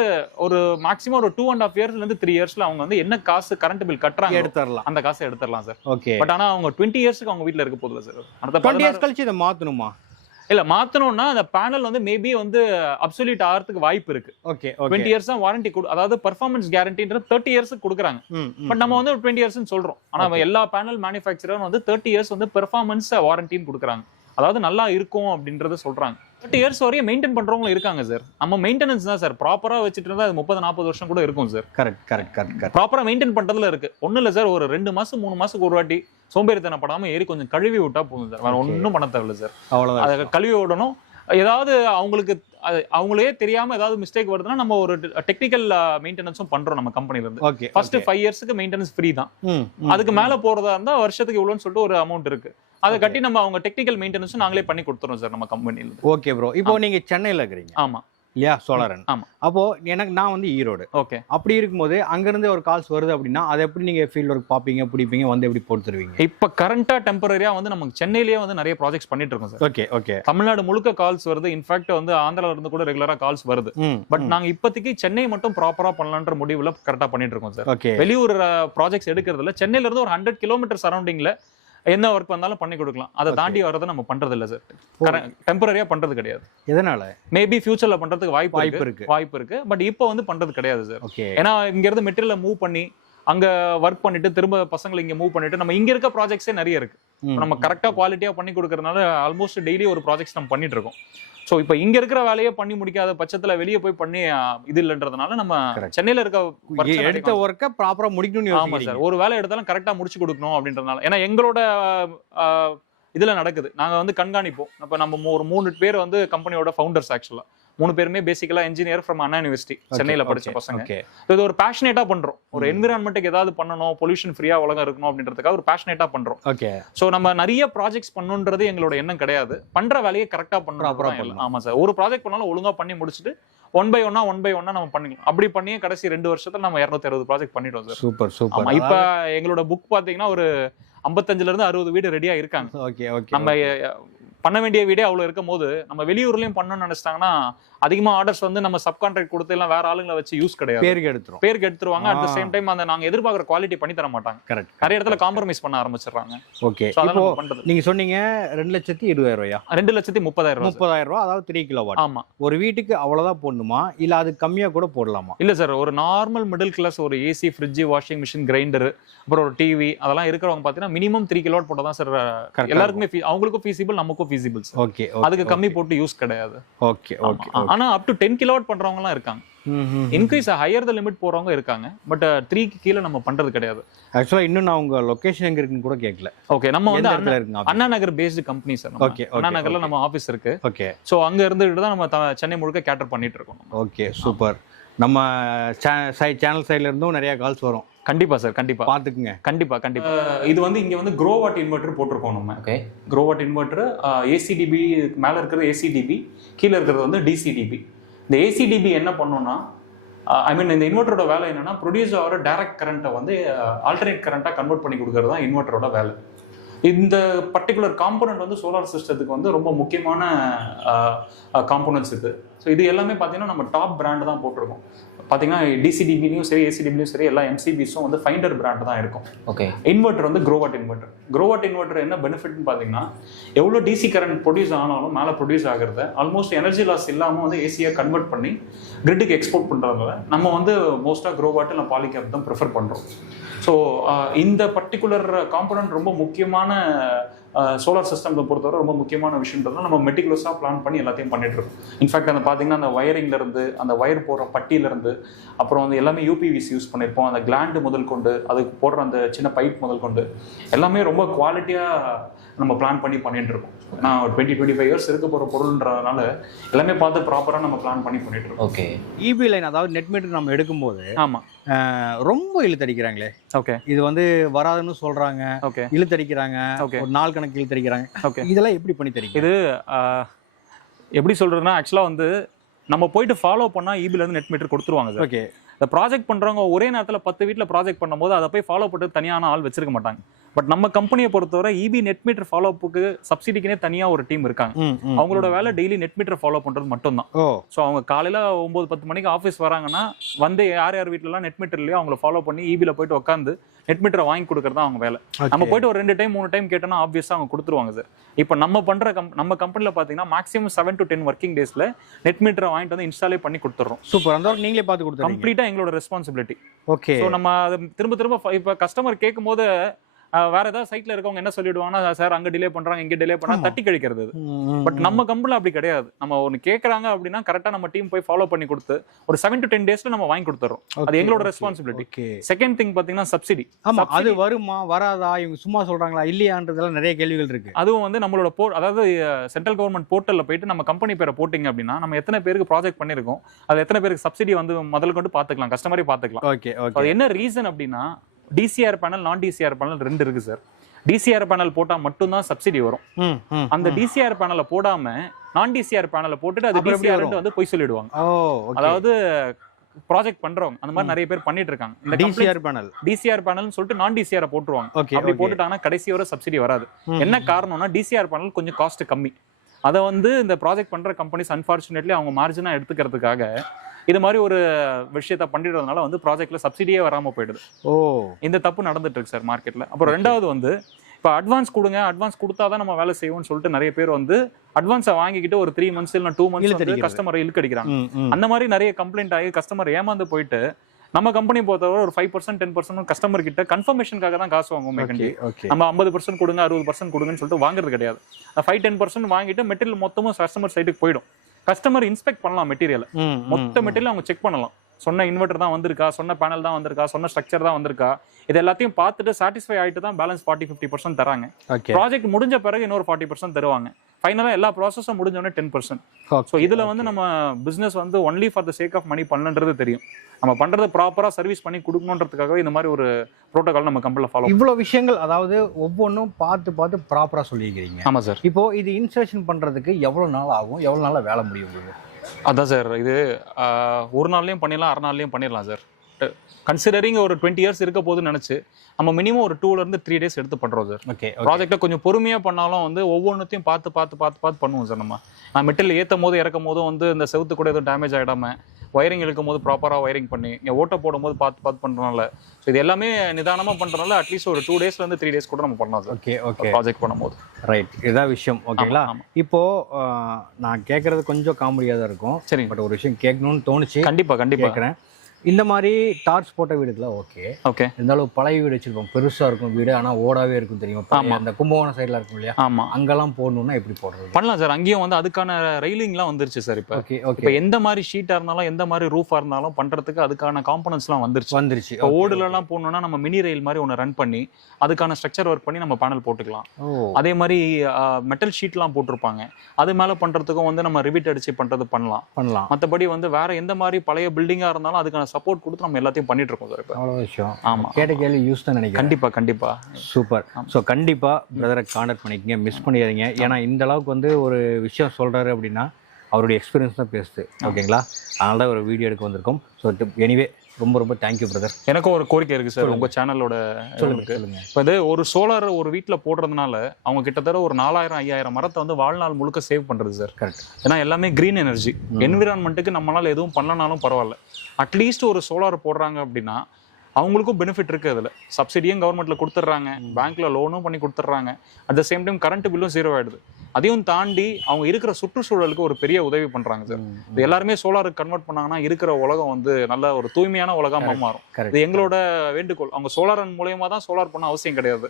ஒரு மேக்ஸிமம் ஒரு டூ அண்ட் ஆஃப் இயர்ஸ்ல இருந்து த்ரீ இயர்ஸ்ல அவங்க வந்து என்ன காசு கரண்ட் பில் கட்டுறாங்க எடுத்துடலாம். அந்த காசை எடுத்துடலாம் சார் ஓகே பட் ஆனா அவங்க டுவெண்ட்டி இயர்ஸ்க்கு அவங்க வீட்ல இருக்க போதுல சார் அடுத்த டுவெண்ட்டி இயர்ஸ் கழிச்சு இதை மாத்தணுமா? இல்ல மாத்தணும்னா அந்த பேனல் வந்து மேபி வந்து அப்சல்யூட் ஆகிறதுக்கு வாய்ப்பு இருக்கு. ஓகே டுவெண்ட்டி இயர்ஸ் தான் வாரண்டி அதாவது பர்ஃபார்மன்ஸ் கேரண்டின்றது தேர்ட்டி இயர்ஸ் கொடுக்குறாங்க. பட் நம்ம வந்து டுவெண்ட்டி இயர்ஸ் சொல்றோம். ஆனா. எல்லா பேனல் மேனுஃபேக்சரும் வந்து தேர்ட்டி இயர்ஸ் வந்து பெர்ஃபார்மன்ஸ் வாரண்டின்னு கொடுக்குறாங்க. அதாவது நல்லா இருக்கும் அப்படின்றத சொல்றாங்க. தேர்ட்டி இயர்ஸ் வரையும் மெயின்டைன் பண்றவங்களும் இருக்காங்க சார் நம்ம மெயின்டெனன்ஸ் தான் சார் ப்ராப்பரா வச்சுட்டு இருந்தா அது முப்பது நாற்பது வருஷம் கூட இருக்கும் சார் கரெக்ட் கரெக்ட் கரெக்ட் ப்ராப்பரா மெயின்டைன் பண்றதுல இருக்கு. ஒண்ணு இல்ல சார் ஒரு ரெண்டு மாசம் மூணு மாசத்துக்கு ஒரு வாட்டி சோம்பேறித்தனம் படாம ஏறி கொஞ்சம் கழுவி விட்டா போதும் சார். வேற. ஒன்றும் பண்ண தேவையில்ல சார். அவ்வளோதான் அதை கழுவி விடணும். ஏதாவது அவங்களுக்கு அது அவங்களே தெரியாம ஏதாவது மிஸ்டேக் வருதுன்னா நம்ம ஒரு டெக்னிக்கல் மெயின்டெனன்ஸும் பண்றோம் நம்ம கம்பெனில இருந்து. ஃபர்ஸ்ட் ஃபைவ் இயர்ஸ்க்கு மெயின்டெனன்ஸ் ஃப்ரீ தான். அதுக்கு மேல போறதா இருந்தா வருஷத்துக்கு இவ்வளோன்னு சொல்லிட்டு ஒரு அமௌண்ட் இருக்கு. அதை. கட்டி நம்ம அவங்க டெக்னிக்கல் மெயின்டெனன்ஸும் நாங்களே பண்ணி கொடுத்துறோம் சார் நம்ம கம்பெனில ஓகே ப்ரோ இப்போ நீங்க சென்னையில இருக்கிறீங்க. ஆமா. இல்லையா? சோழரன். ஆமா. அப்போ எனக்கு நான் வந்து ஈரோடு. ஓகே. அப்படி இருக்கும்போது அங்கிருந்து ஒரு கால்ஸ் வருது அப்படின்னா அதை எப்படி நீங்க ஃபீல்ட் ஒர்க் பார்ப்பீங்க பிடிப்பீங்க வந்து எப்படி போட்டு தருவீங்க? இப்ப கரண்டா டெம்பரரியா வந்து நமக்கு சென்னையிலேயே வந்து நிறைய ப்ராஜெக்ட்ஸ் பண்ணிட்டு இருக்கோம் சார் ஓகே ஓகே. தமிழ்நாடு முழுக்க கால்ஸ் வருது. இன்ஃபேக்ட் வந்து ஆந்திரால இருந்து கூட ரெகுலரா கால்ஸ் வருது. பட் நாங்க இப்போதைக்கு சென்னை மட்டும் ப்ராப்பரா பண்ணலான்ற முடிவுல கரெக்டா பண்ணிட்டு இருக்கோம் சார் ஓகே. வெளியூர் ப்ராஜெக்ட்ஸ் எடுக்கிறதுல சென்னையில இருந்து ஒரு ஹண்ட்ரட் கிலோமீட்டர் சரௌண்டிங்ல என்ன ஒர்க் வந்தாலும் பண்ணி கொடுக்கலாம். அதை. தாண்டி வரதை நம்ம பண்றது இல்ல சார் டெம்பரரியா பண்றது கிடையாது. எதனால? மேபி ஃபியூச்சர்ல பண்றதுக்கு வாய்ப்பு வாய்ப்பு இருக்கு. வாய்ப்பு இருக்கு. பட் இப்போ வந்து பண்றது கிடையாது சார் ஏன்னா இங்க இருந்து மெட்டீரியல் மூவ் பண்ணி அங்க ஒர்க் பண்ணிட்டு திரும்ப பசங்களை இங்க மூவ் பண்ணிட்டு நம்ம இங்க இருக்க ப்ராஜெக்ட்ஸே நிறைய இருக்கு. நம்ம கரெக்டா குவாலிட்டியா பண்ணி கொடுக்கறதுனால ஆல்மோஸ்ட் டெய்லி ஒரு ப்ராஜெக்ட்ஸ் நம்ம பண்ணிட்டு இருக்கோம். ஸோ இப்போ இங்க இருக்கிற வேலையை பண்ணி முடிக்காத பட்சத்துல வெளியே போய் பண்ணி இது இல்லைன்றதுனால நம்ம. சென்னையில இருக்க எடுத்த ஒர்க்கை ப்ராப்பரா முடிக்கணும்னு ஆமா சார். ஒரு வேலை எடுத்தாலும் கரெக்டா முடிச்சு கொடுக்கணும் அப்படின்றதுனால. ஏன்னா எங்களோட இதுல நடக்குது. நாங்க வந்து கண்காணிப்போம். அப்ப நம்ம ஒரு மூணு பேர் வந்து கம்பெனியோட ஃபவுண்டர்ஸ் ஆக்சுவலா மூணு பேருமே பேசிக்கலா இன்ஜினியர் ஃப்ரம் அண்ணா யூனிவர்சிட்டி சென்னையில படிச்ச பசங்க. இது ஒரு பேஷனேட்டா பண்றோம். ஒரு. என்விரான்மெண்ட்டுக்கு ஏதாவது பண்ணணும் பொல்யூஷன் ஃப்ரீயா உலகம் இருக்கணும் அப்படின்றதுக்காக ஒரு பேஷனேட்டா பண்றோம். ஓகே சோ நம்ம நிறைய ப்ராஜெக்ட்ஸ் பண்ணணுன்றது எங்களோட எண்ணம் கிடையாது. பண்ற வேலையை கரெக்டா பண்ணணும். ஆமா சார். ஒரு ப்ராஜெக்ட் பண்ணாலும் ஒழுங்கா பண்ணி முடிச்சுட்டு ஒன் பை ஒன்னா ஒன் பை ஒன்னா நம்ம பண்ணிக்கலாம். அப்படி பண்ணியே கடைசி ரெண்டு வருஷத்துல நம்ம இருநூத்தி அறுபது ப்ராஜெக்ட் பண்ணிட்டோம் சார். சூப்பர் சூப்பர் இப்ப எங்களோட புக் பாத்தீங்கன்னா ஒரு 55 இருந்து அறுபது வீடு ரெடியா இருக்காங்க. ஓகே ஓகே நம்ம பண்ண வேண்டிய வீடே அவ்வளவு இருக்கும் போது நம்ம வெளியூர்லயும் பண்ணணும்னு நினைச்சிட்டாங்கன்னா அதிகமா ஆர்டர்ஸ் வந்து நம்ம சப்கான்ட்ராக்ட் கொடுத்து எல்லாம் வேற ஆளுங்களை வச்சு யூஸ் கிடையாது. பேருக்கு எடுத்துரும். பேருக்கு எடுத்துருவாங்க. At the. சேம் டைம் அந்த நாங்க எதிர்பார்க்குற குவாலிட்டி பண்ணி தர மாட்டாங்க. கரெக்ட் நிறைய இடத்துல காம்ப்ரமைஸ் பண்ண ஆரம்பிச்சிடுறாங்க. ஓகே So அதான் இப்போ நம்ம பண்றது. நீங்க சொன்னீங்க ரெண்டு லட்சத்தி இருபதாயிரம் ரூபாயா? ரெண்டு லட்சத்தி முப்பதாயிரம். முப்பதாயிரம் ரூபா அதாவது த்ரீ கிலோ வாட் ஆமா. ஒரு வீட்டுக்கு அவ்வளவுதான் போடணுமா? இல்ல அது கம்மியா கூட போடலாமா? இல்ல சார் ஒரு நார்மல் மிடில் கிளாஸ் ஒரு AC fridge washing machine grinder அப்புறம் ஒரு டிவி அதெல்லாம் இருக்கிறவங்க பாத்தீங்கன்னா மினிமம் த்ரீ கிலோவாட் போட்டா தான் சார் எல்லாருக்குமே அவங்களுக்கும் ஃபீசிபிள் நமக்கும் ஃபீசிபிள் சார் ஓகே அதுக்கு கம்மி போட்டு யூஸ் கிடையாது. Okay okay. ஆனா அப் டு டென் கிலோவாட் பண்றவங்க எல்லாம் இருக்காங்க இன்க்ரீஸ் ஹையர் த லிமிட் போறவங்க இருக்காங்க. பட் த்ரீக்கு கீழே நம்ம பண்றது கிடையாது. ஆக்சுவலா இன்னும் நான் உங்க லொகேஷன் எங்க இருக்குன்னு கூட கேட்கல ஓகே நம்ம வந்து Anna- Nagar based company sir okay, Anna நகர்ல. நம்ம ஆபீஸ் இருக்கு. ஓகே சோ அங்க இருந்துட்டு தான் நம்ம சென்னை முழுக்க கேட்டர் பண்ணிட்டு இருக்கோம். ஓகே சூப்பர் நம்ம சேனல் சைடுல இருந்தும் நிறைய கால்ஸ் வரும். கண்டிப்பா சார் கண்டிப்பா. பாத்துக்குங்க கண்டிப்பா கண்டிப்பா. இது வந்து இங்க வந்து க்ரோவாட் இன்வெர்டர் போட்டிருக்கோம் நம்ம. ஓகே க்ரோவாட் இன்வெர்டர் ஏசிடிபி மேல இருக்கிறது ஏசிடிபி கீழே இருக்கிறது வந்து டிசிடிபி இந்த ஏசிடிபி என்ன பண்ணும்னா ஐ மீன் இந்த இன்வெர்ட்டரோட வேலை என்னன்னா ப்ரொடியூஸ் ஆகிற டைரக்ட் கரண்ட்டை வந்து ஆல்டர்னேட் கரண்ட்டாக கன்வெர்ட் பண்ணி கொடுக்கறது தான் இன்வெர்ட்டரோட வேலை. இந்த பர்டிகுலர் காம்போனன்ட் வந்து சோலார் சிஸ்டத்துக்கு வந்து ரொம்ப முக்கியமான காம்போனன்ட்ஸ் இது. ஸோ இது எல்லாமே பார்த்தீங்கன்னா நம்ம டாப் பிராண்ட் தான் போட்டிருக்கோம். பார்த்தீங்கன்னா டிசிடிபிலையும் சரி ஏசிடிபிலையும் சரி எல்லா எம்சிபிஸும் வந்து ஃபைண்டர் பிராண்ட் தான் இருக்கும். ஓகே இன்வெர்ட்டர் வந்து க்ரோவாட் இன்வெர்ட்டர் க்ரோவாட் இன்வெர்ட்டர் என்ன பெனிஃபிட்னு பார்த்தீங்கன்னா எவ்வளோ டிசி கரண்ட் ப்ரொடியூஸ் ஆனாலும் மேலே ப்ரொடியூஸ் ஆகிறத ஆல்மோஸ்ட் எனர்ஜி லாஸ் இல்லாமல் வந்து ஏசியாக கன்வெர்ட் பண்ணி கிரிட்டுக்கு எக்ஸ்போர்ட் பண்ணுறதுனால நம்ம வந்து மோஸ்ட்டாக க்ரோவாட் இல்லை பாலிகேப் தான் ப்ரிஃபர் பண்ணுறோம் ஸோ இந்த பர்டிகுலர் காம்பனன்ட் ரொம்ப முக்கியமான சோலார் சிஸ்டம்ஸை பொறுத்தவரை ரொம்ப முக்கியமான விஷயம்ன்றதுனால நம்ம மெட்டிகுலஸாக பிளான் பண்ணி எல்லாத்தையும் பண்ணிட்டு இருக்கோம். இன்ஃபேக்ட் அந்த பார்த்தீங்கன்னா அந்த வயரிங்ல இருந்து அந்த வயர் போடுற பட்டியில இருந்து அப்புறம் வந்து எல்லாமே யூபிவிசி யூஸ் பண்ணியிருப்போம் அந்த கிளாண்டு முதல் கொண்டு அதுக்கு போடுற அந்த சின்ன பைப் முதல் கொண்டு எல்லாமே ரொம்ப குவாலிட்டியாக நம்ம பிளான் பண்ணி பண்ணிட்டு இருக்கோம். நான் ஒரு டுவெண்ட்டி டுவெண்ட்டி ஃபைவ் இயர்ஸ் இருக்க போகிற பொருள்ன்றதுனால எல்லாமே பார்த்து ப்ராப்பராக நம்ம பிளான் பண்ணி பண்ணிட்டு இருக்கோம். ஓகே இபி லைன் அதாவது நெட் மீட்டர் நம்ம எடுக்கும்போது ஆமாம் ரொம்ப இழுத்தடிக்கிறாங்களே. ஓகே. இது வந்து வராதுன்னு சொல்றாங்க. ஓகே. இழுத்தடிக்கிறாங்க. ஒரு நாள் கணக்கு இழுத்தடிக்கிறாங்க. ஓகே. இதெல்லாம் எப்படி பண்ணி தரீங்க? இது எப்படி சொல்றதுன்னா ஆக்சுவலாக வந்து நம்ம போயிட்டு ஃபாலோ பண்ணால் இபில இருந்து நெட் மீட்டர் கொடுத்துருவாங்க சார் ஓகே. இந்த ப்ராஜெக்ட் பண்றவங்க ஒரே நேரத்தில் பத்து வீட்டில் ப்ராஜெக்ட் பண்ணும்போது அதை போய் ஃபாலோ பண்ணிட்டு தனியான ஆள் வச்சிருக்க மாட்டாங்க. பட் நம்ம கம்பெனியை பொறுத்தவரை E EB net meter follow அப்புக்கு சப்சிடிக்குனே தனியா ஒரு டீம் இருக்காங்க. அவங்களோட வேலை டெய்லி நெட் மீட்டர் ஃபாலோ பண்றது மட்டும்தான். ஓ. ஸோ அவங்க காலையில ஒன்பது பத்து மணிக்கு ஆஃபீஸ் வராங்கன்னா வந்து யார் யார் வீட்லலாம் நெட் மீட்டர்லயோ அவங்கள ஃபாலோ பண்ணி இபில போயிட்டு உட்காந்து நெட் மீட்டரை வாங்கி கொடுக்கறது தான் அவங்க வேலை. நம்ம போயிட்டு ஒரு ரெண்டு டைம் மூணு டைம் கேட்டோம்னா ஆப்வியஸா அவங்க கொடுத்துருவாங்க சார் இப்போ நம்ம பண்ற கம் நம்ம கம்பெனில பாத்தீங்கன்னா maximum seven to ten working டேஸ்ல நெட் மீட்டரை வாங்கிட்டு வந்து இன்ஸ்டாலே பண்ணி கொடுத்துறோம். சூப்பர். அந்த நீங்களே பார்த்து கொடுத்துருங்க கம்ப்ளீட்டா எங்களோட ரெஸ்பான்சிபிலிட்டி ஓகே நம்ம திரும்ப திரும்ப இப்ப கஸ்டமர் கேட்கும் போது வேற ஏதாவது சைட்ல இருக்கவங்க என்ன சொல்லிடுவாங்கன்னா சார் அங்க டிலே பண்றாங்க இங்க டிலே பண்றாங்க. தட்டி கழிக்கிறது. அது பட் நம்ம கம்பெனில அப்படி கிடையாது. நம்ம ஒன்னு கேக்குறாங்க அப்படின்னா கரெக்டா நம்ம டீம் போய் ஃபாலோ பண்ணி கொடுத்து ஒரு செவன் டு டென் டேஸ்ல நம்ம வாங்கி கொடுத்துறோம். அது எங்களோட ரெஸ்பான்சிபிலிட்டி செகண்ட் திங் பாத்தீங்கன்னா சப்சிடி ஆமா அது வருமா வராதா இவங்க சும்மா சொல்றாங்களா இல்லையான்றதெல்லாம் நிறைய கேள்விகள் இருக்கு. அதுவும் வந்து நம்மளோட போ அதாவது சென்ட்ரல் கவர்மெண்ட் போர்ட்டல்ல போயிட்டு நம்ம கம்பெனி பேரை போட்டிங்க அப்படின்னா நம்ம எத்தனை பேருக்கு ப்ராஜெக்ட் பண்ணிருக்கோம் அது எத்தனை பேருக்கு சப்சிடி வந்து முதல்ல கொண்டு பாத்துக்கலாம் கஸ்டமரே பாத்துக்கலாம் ஓகே ஓகே அது என்ன ரீசன் அப்படின்னா டிசிஆர் பேனல் நான் டிசிஆர் பேனல் ரெண்டு இருக்கு சார் டிசிஆர் பேனல் போட்டா மட்டும்தான் சப்சிடி வரும் அந்த டிசிஆர் பேனலை போடாம நான் டிசிஆர் பேனலை போட்டுட்டு அது டிசிஆர்? வந்து போய் சொல்லிடுவாங்க அதாவது ப்ராஜெக்ட் பண்றவங்க அந்த மாதிரி நிறைய பேர் பண்ணிட்டு இருக்காங்க இந்த டிசிஆர் பேனல் டிசிஆர் பேனல்னு சொல்லிட்டு நான் டிசிஆர் போட்டுருவாங்க அப்படி போட்டுட்டாங்கன்னா கடைசி வரை சப்சிடி வராது என்ன காரணம்னா டிசிஆர் பேனல் கொஞ்சம் காஸ்ட் கம்மி அதை வந்து இந்த ப்ராஜெக்ட் பண்ற கம்பெனிஸ் அன்பார்ச்சுனேட்லி அவங்க மார்ஜினா எடுத்துக்கிறதுக்காக இது மாதிரி ஒரு விஷயத்த பண்ணிடுறதுனால வந்து ப்ராஜெக்ட்ல சப்சிடியே வராம போயிடுது. ஓ. இந்த தப்பு நடந்துட்டு இருக்கு சார் மார்க்கெட்ல அப்புறம் ரெண்டாவது வந்து இப்போ அட்வான்ஸ் கொடுங்க அட்வான்ஸ் கொடுத்தா தான் நம்ம வேலை செய்வோம்னு சொல்லிட்டு நிறைய பேர் வந்து அட்வான்ஸை வாங்கிக்கிட்டு ஒரு த்ரீ மந்த்ஸ் இல்லை டூ மந்த்ஸ். கஸ்டமரை இழுக்கடிக்கிறாங்க. அந்த மாதிரி நிறைய கம்ப்ளைண்ட் ஆகி கஸ்டமர் ஏமாந்து போயிட்டு நம்ம கம்பெனி பொறுத்தவரை ஒரு five percent ten percent customer கிட்ட கன்ஃபர்மேஷனுக்காக தான் காசு வாங்குவோம் நம்ம ஐம்பது பர்சன்ட் கொடுங்க அறுபது பர்சன்ட் கொடுங்கன்னு சொல்லிட்டு வாங்குறது கிடையாது. ஃபைவ் டென் பர்சன்ட் வாங்கிட்டு மெட்டீரியல் மொத்தமும் கஸ்டமர் சைடுக்கு போயிடும். கஸ்டமர் இன்ஸ்பெக்ட் பண்ணலாம் மெட்டீரியல். மொத்த மெட்டீரியல் அவங்க செக் பண்ணலாம். சொன்ன இன்வெர்டர் தான் வந்திருக்கா சொன்ன பேனல் தான் வந்திருக்கா சொன்ன ஸ்ட்ரக்சர் தான் வந்திருக்கா இது எல்லாத்தையும் பார்த்துட்டு சாட்டிஸ்ஃபை ஆயிட்டு தான் பேலன்ஸ் ஃபார்ட்டி ஃபிஃப்டி பர்சன்ட் தராங்க. ப்ராஜெக்ட் முடிஞ்ச பிறகு இன்னொரு ஃபார்ட்டி பர்சன்ட் தருவாங்க. ஃபைனலாக எல்லா ப்ராசஸும் முடிஞ்சோடனே டென் பர்சன்ட் ஸோ இதுல வந்து நம்ம பிசினஸ் வந்து only for the sake of money பண்ணன்றது தெரியும். நம்ம பண்றதை ப்ராப்பரா சர்வீஸ் பண்ணி கொடுக்கணுன்றதுக்காகவே இந்த மாதிரி ஒரு ப்ரோட்டோகால் நம்ம கம்பெனில ஃபாலோ இவ்வளோ விஷயங்கள் அதாவது ஒவ்வொன்றும் பார்த்து பார்த்து ப்ராப்பராக சொல்லியிருக்கிறீங்க. ஆமா சார் இப்போ இது இன்ஸ்டலேஷன் பண்றதுக்கு எவ்வளோ நாள் ஆகும்? எவ்வளோ நாளில் வேலை முடியும் அதான் சார் இது ஒரு நாள்லயும் பண்ணிடலாம் அரை நாள்லயும் பண்ணிடலாம் சார் கன்சிடரிங் ஒரு டுவெண்ட்டி இயர்ஸ் இருக்க போதுன்னு நினைச்சு நம்ம மினிமம் ஒரு டூல இருந்து த்ரீ டேஸ் எடுத்து பண்றோம் சார். ஓகே ப்ராஜெக்ட்டை கொஞ்சம் பொறுமையா பண்ணாலும் வந்து ஒவ்வொன்றத்தையும் பார்த்து பார்த்து பார்த்து பார்த்து பண்ணுவோம் சார் நம்ம. நான் மெட்டல் ஏற்றும் போது இறக்கும் போதும் வந்து இந்த செவுத்து கூட எதுவும் டேமேஜ் ஆகிடாம ஒயரிங் இழுக்கும் போது ப்ராப்பராக ஒயரிங் பண்ணி இங்கே ஓட்ட போடும்போது பார்த்து பார்த்து பண்ணுறனால ஸோ இது எல்லாமே நிதானமாக பண்ணுறனால அட்லீஸ்ட் ஒரு டூ டேஸ்லேருந்து த்ரீ டேஸ் கூட நம்ம பண்ணலாம் சார். ஓகே ஓகே ப்ராஜெக்ட் பண்ணும்போது. ரைட் இதான் விஷயம். ஓகேங்களா ஆமா. இப்போ ஆஹ், நான் கேட்கறது கொஞ்சம் காமெடியாக தான் இருக்கும். சரிங்க. பட் ஒரு விஷயம் கேட்கணும்னு தோணுச்சு. கண்டிப்பா கண்டிப்பா. கேட்குறேன் இந்த மாதிரி டார்ச் போட்ட வீடுக்குலாம் ஓகே ஓகே இருந்தாலும் பழைய வீடு வச்சிருப்போம். பெருசா இருக்கும் வீடு. ஆனா ஓடாவே இருக்கும் தெரியுமா. அந்த கும்பகோணம் சைடுல இருக்கும் இல்லையா? ஆமா. அங்கெல்லாம் போடணும்னா எப்படி போடுறது? பண்ணலாம் சார். அங்கேயும் வந்து அதுக்கான ரயிலிங்லாம் வந்துருச்சு சார் இப்போ. ஓகே இப்போ ஓகே எந்த மாதிரி ஷீட்டாக இருந்தாலும் எந்த மாதிரி ரூஃபாக இருந்தாலும் பண்ணுறதுக்கு அதுக்கான காம்பனன்ஸ்லாம் வந்துருச்சு. வந்துருச்சு. okay, ஓடுலலாம் போடணும்னா நம்ம மினி ரயில் மாதிரி ஒன்று ரன் பண்ணி அதுக்கான ஸ்ட்ரக்சர் ஒர்க் பண்ணி நம்ம பேனல் போட்டுக்கலாம். அதே மாதிரி மெட்டல் ஷீட்லாம் போட்டிருப்பாங்க. அது மேலே பண்ணுறதுக்கும் வந்து நம்ம ரிவிட் அடிச்சு பண்ணுறது பண்ணலாம். பண்ணலாம். மற்றபடி வந்து வேற எந்த மாதிரி பழைய பில்டிங்காக இருந்தாலும் அதுக்கான சப்போர்ட் கொடுத்து நம்ம எல்லாத்தையும் பண்ணிட்டு இருக்கோம் சார் இப்போ. அவ்வளோ விஷயம். ஆமா கேட்ட கேள்வி யூஸ் தான் நினைக்கிறேன். கண்டிப்பா கண்டிப்பா. சூப்பர். ஸோ கண்டிப்பா பிரதரை கான்டாக்ட் பண்ணிக்கங்க மிஸ் பண்ணிடுறீங்க ஏன்னா இந்த அளவுக்கு வந்து ஒரு விஷயம் சொல்றாரு அப்படின்னா அவருடைய எக்ஸ்பீரியன்ஸ் தான் பேசுது ஓகேங்களா அதனால தான் ஒரு வீடியோ எடுக்க வந்திருக்கோம். ஸோ எனிவே ரொம்ப ரொம்ப தேங்க்யூ பிரதர் எனக்கும் ஒரு கோரிக்கை இருக்கு சார் உங்க சேனலோட சொல்லுங்க இப்போ இது ஒரு சோலார் ஒரு வீட்ல போடுறதுனால அவங்க கிட்டத்தட்ட ஒரு நாலாயிரம் ஐயாயிரம் மரத்தை வந்து வாழ்நாள் முழுக்க சேவ் பண்றது சார் கரெக்ட் ஏன்னா எல்லாமே கிரீன் எனர்ஜி என்விரான்மெண்ட்டுக்கு நம்மளால எதுவும் பண்ணனாலும் பரவாயில்ல. அட்லீஸ்ட் ஒரு சோலார் போடுறாங்க அப்படின்னா அவங்களுக்கும் பெனிஃபிட் இருக்கு அதுல. சப்சிடியும் கவர்மெண்ட்ல கொடுத்துட்றாங்க. பேங்க்ல லோனும் பண்ணி கொடுத்துட்றாங்க. At the same time current பில்லும் zero ஆயிடுது. அதையும் தாண்டி அவங்க இருக்கிற சுற்றுச்சூழலுக்கு ஒரு பெரிய உதவி பண்றாங்க சார் இது எல்லாருமே சோலாருக்கு கன்வெர்ட் பண்ணாங்கன்னா இருக்கிற உலகம் வந்து நல்ல ஒரு தூய்மையான உலகமா மாறும். இது எங்களோட வேண்டுகோள். அவங்க சோலார் மூலியமா தான் சோலார் பண்ண அவசியம் கிடையாது.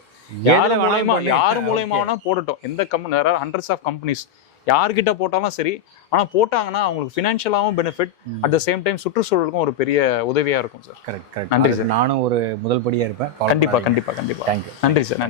யார் மூலியமா யார் மூலியமா வேணா போடட்டும். எந்த கம்பெனி ஹண்ட்ரட்ஸ் ஆஃப் கம்பெனிஸ் யார்கிட்ட போட்டாலும் சரி ஆனா போட்டாங்கன்னா அவங்களுக்கு ஃபினான்ஷியலாகவும் benefit at the same time சுற்றுச்சூழலுக்கும் ஒரு பெரிய உதவியா இருக்கும் சார் கரெக்ட் கரெக்ட் நன்றி நன்றி நானும் ஒரு முதல் படியா இருப்பேன். கண்டிப்பா கண்டிப்பா கண்டிப்பா. தேங்க்யூ நன்றி சார் நன்றி.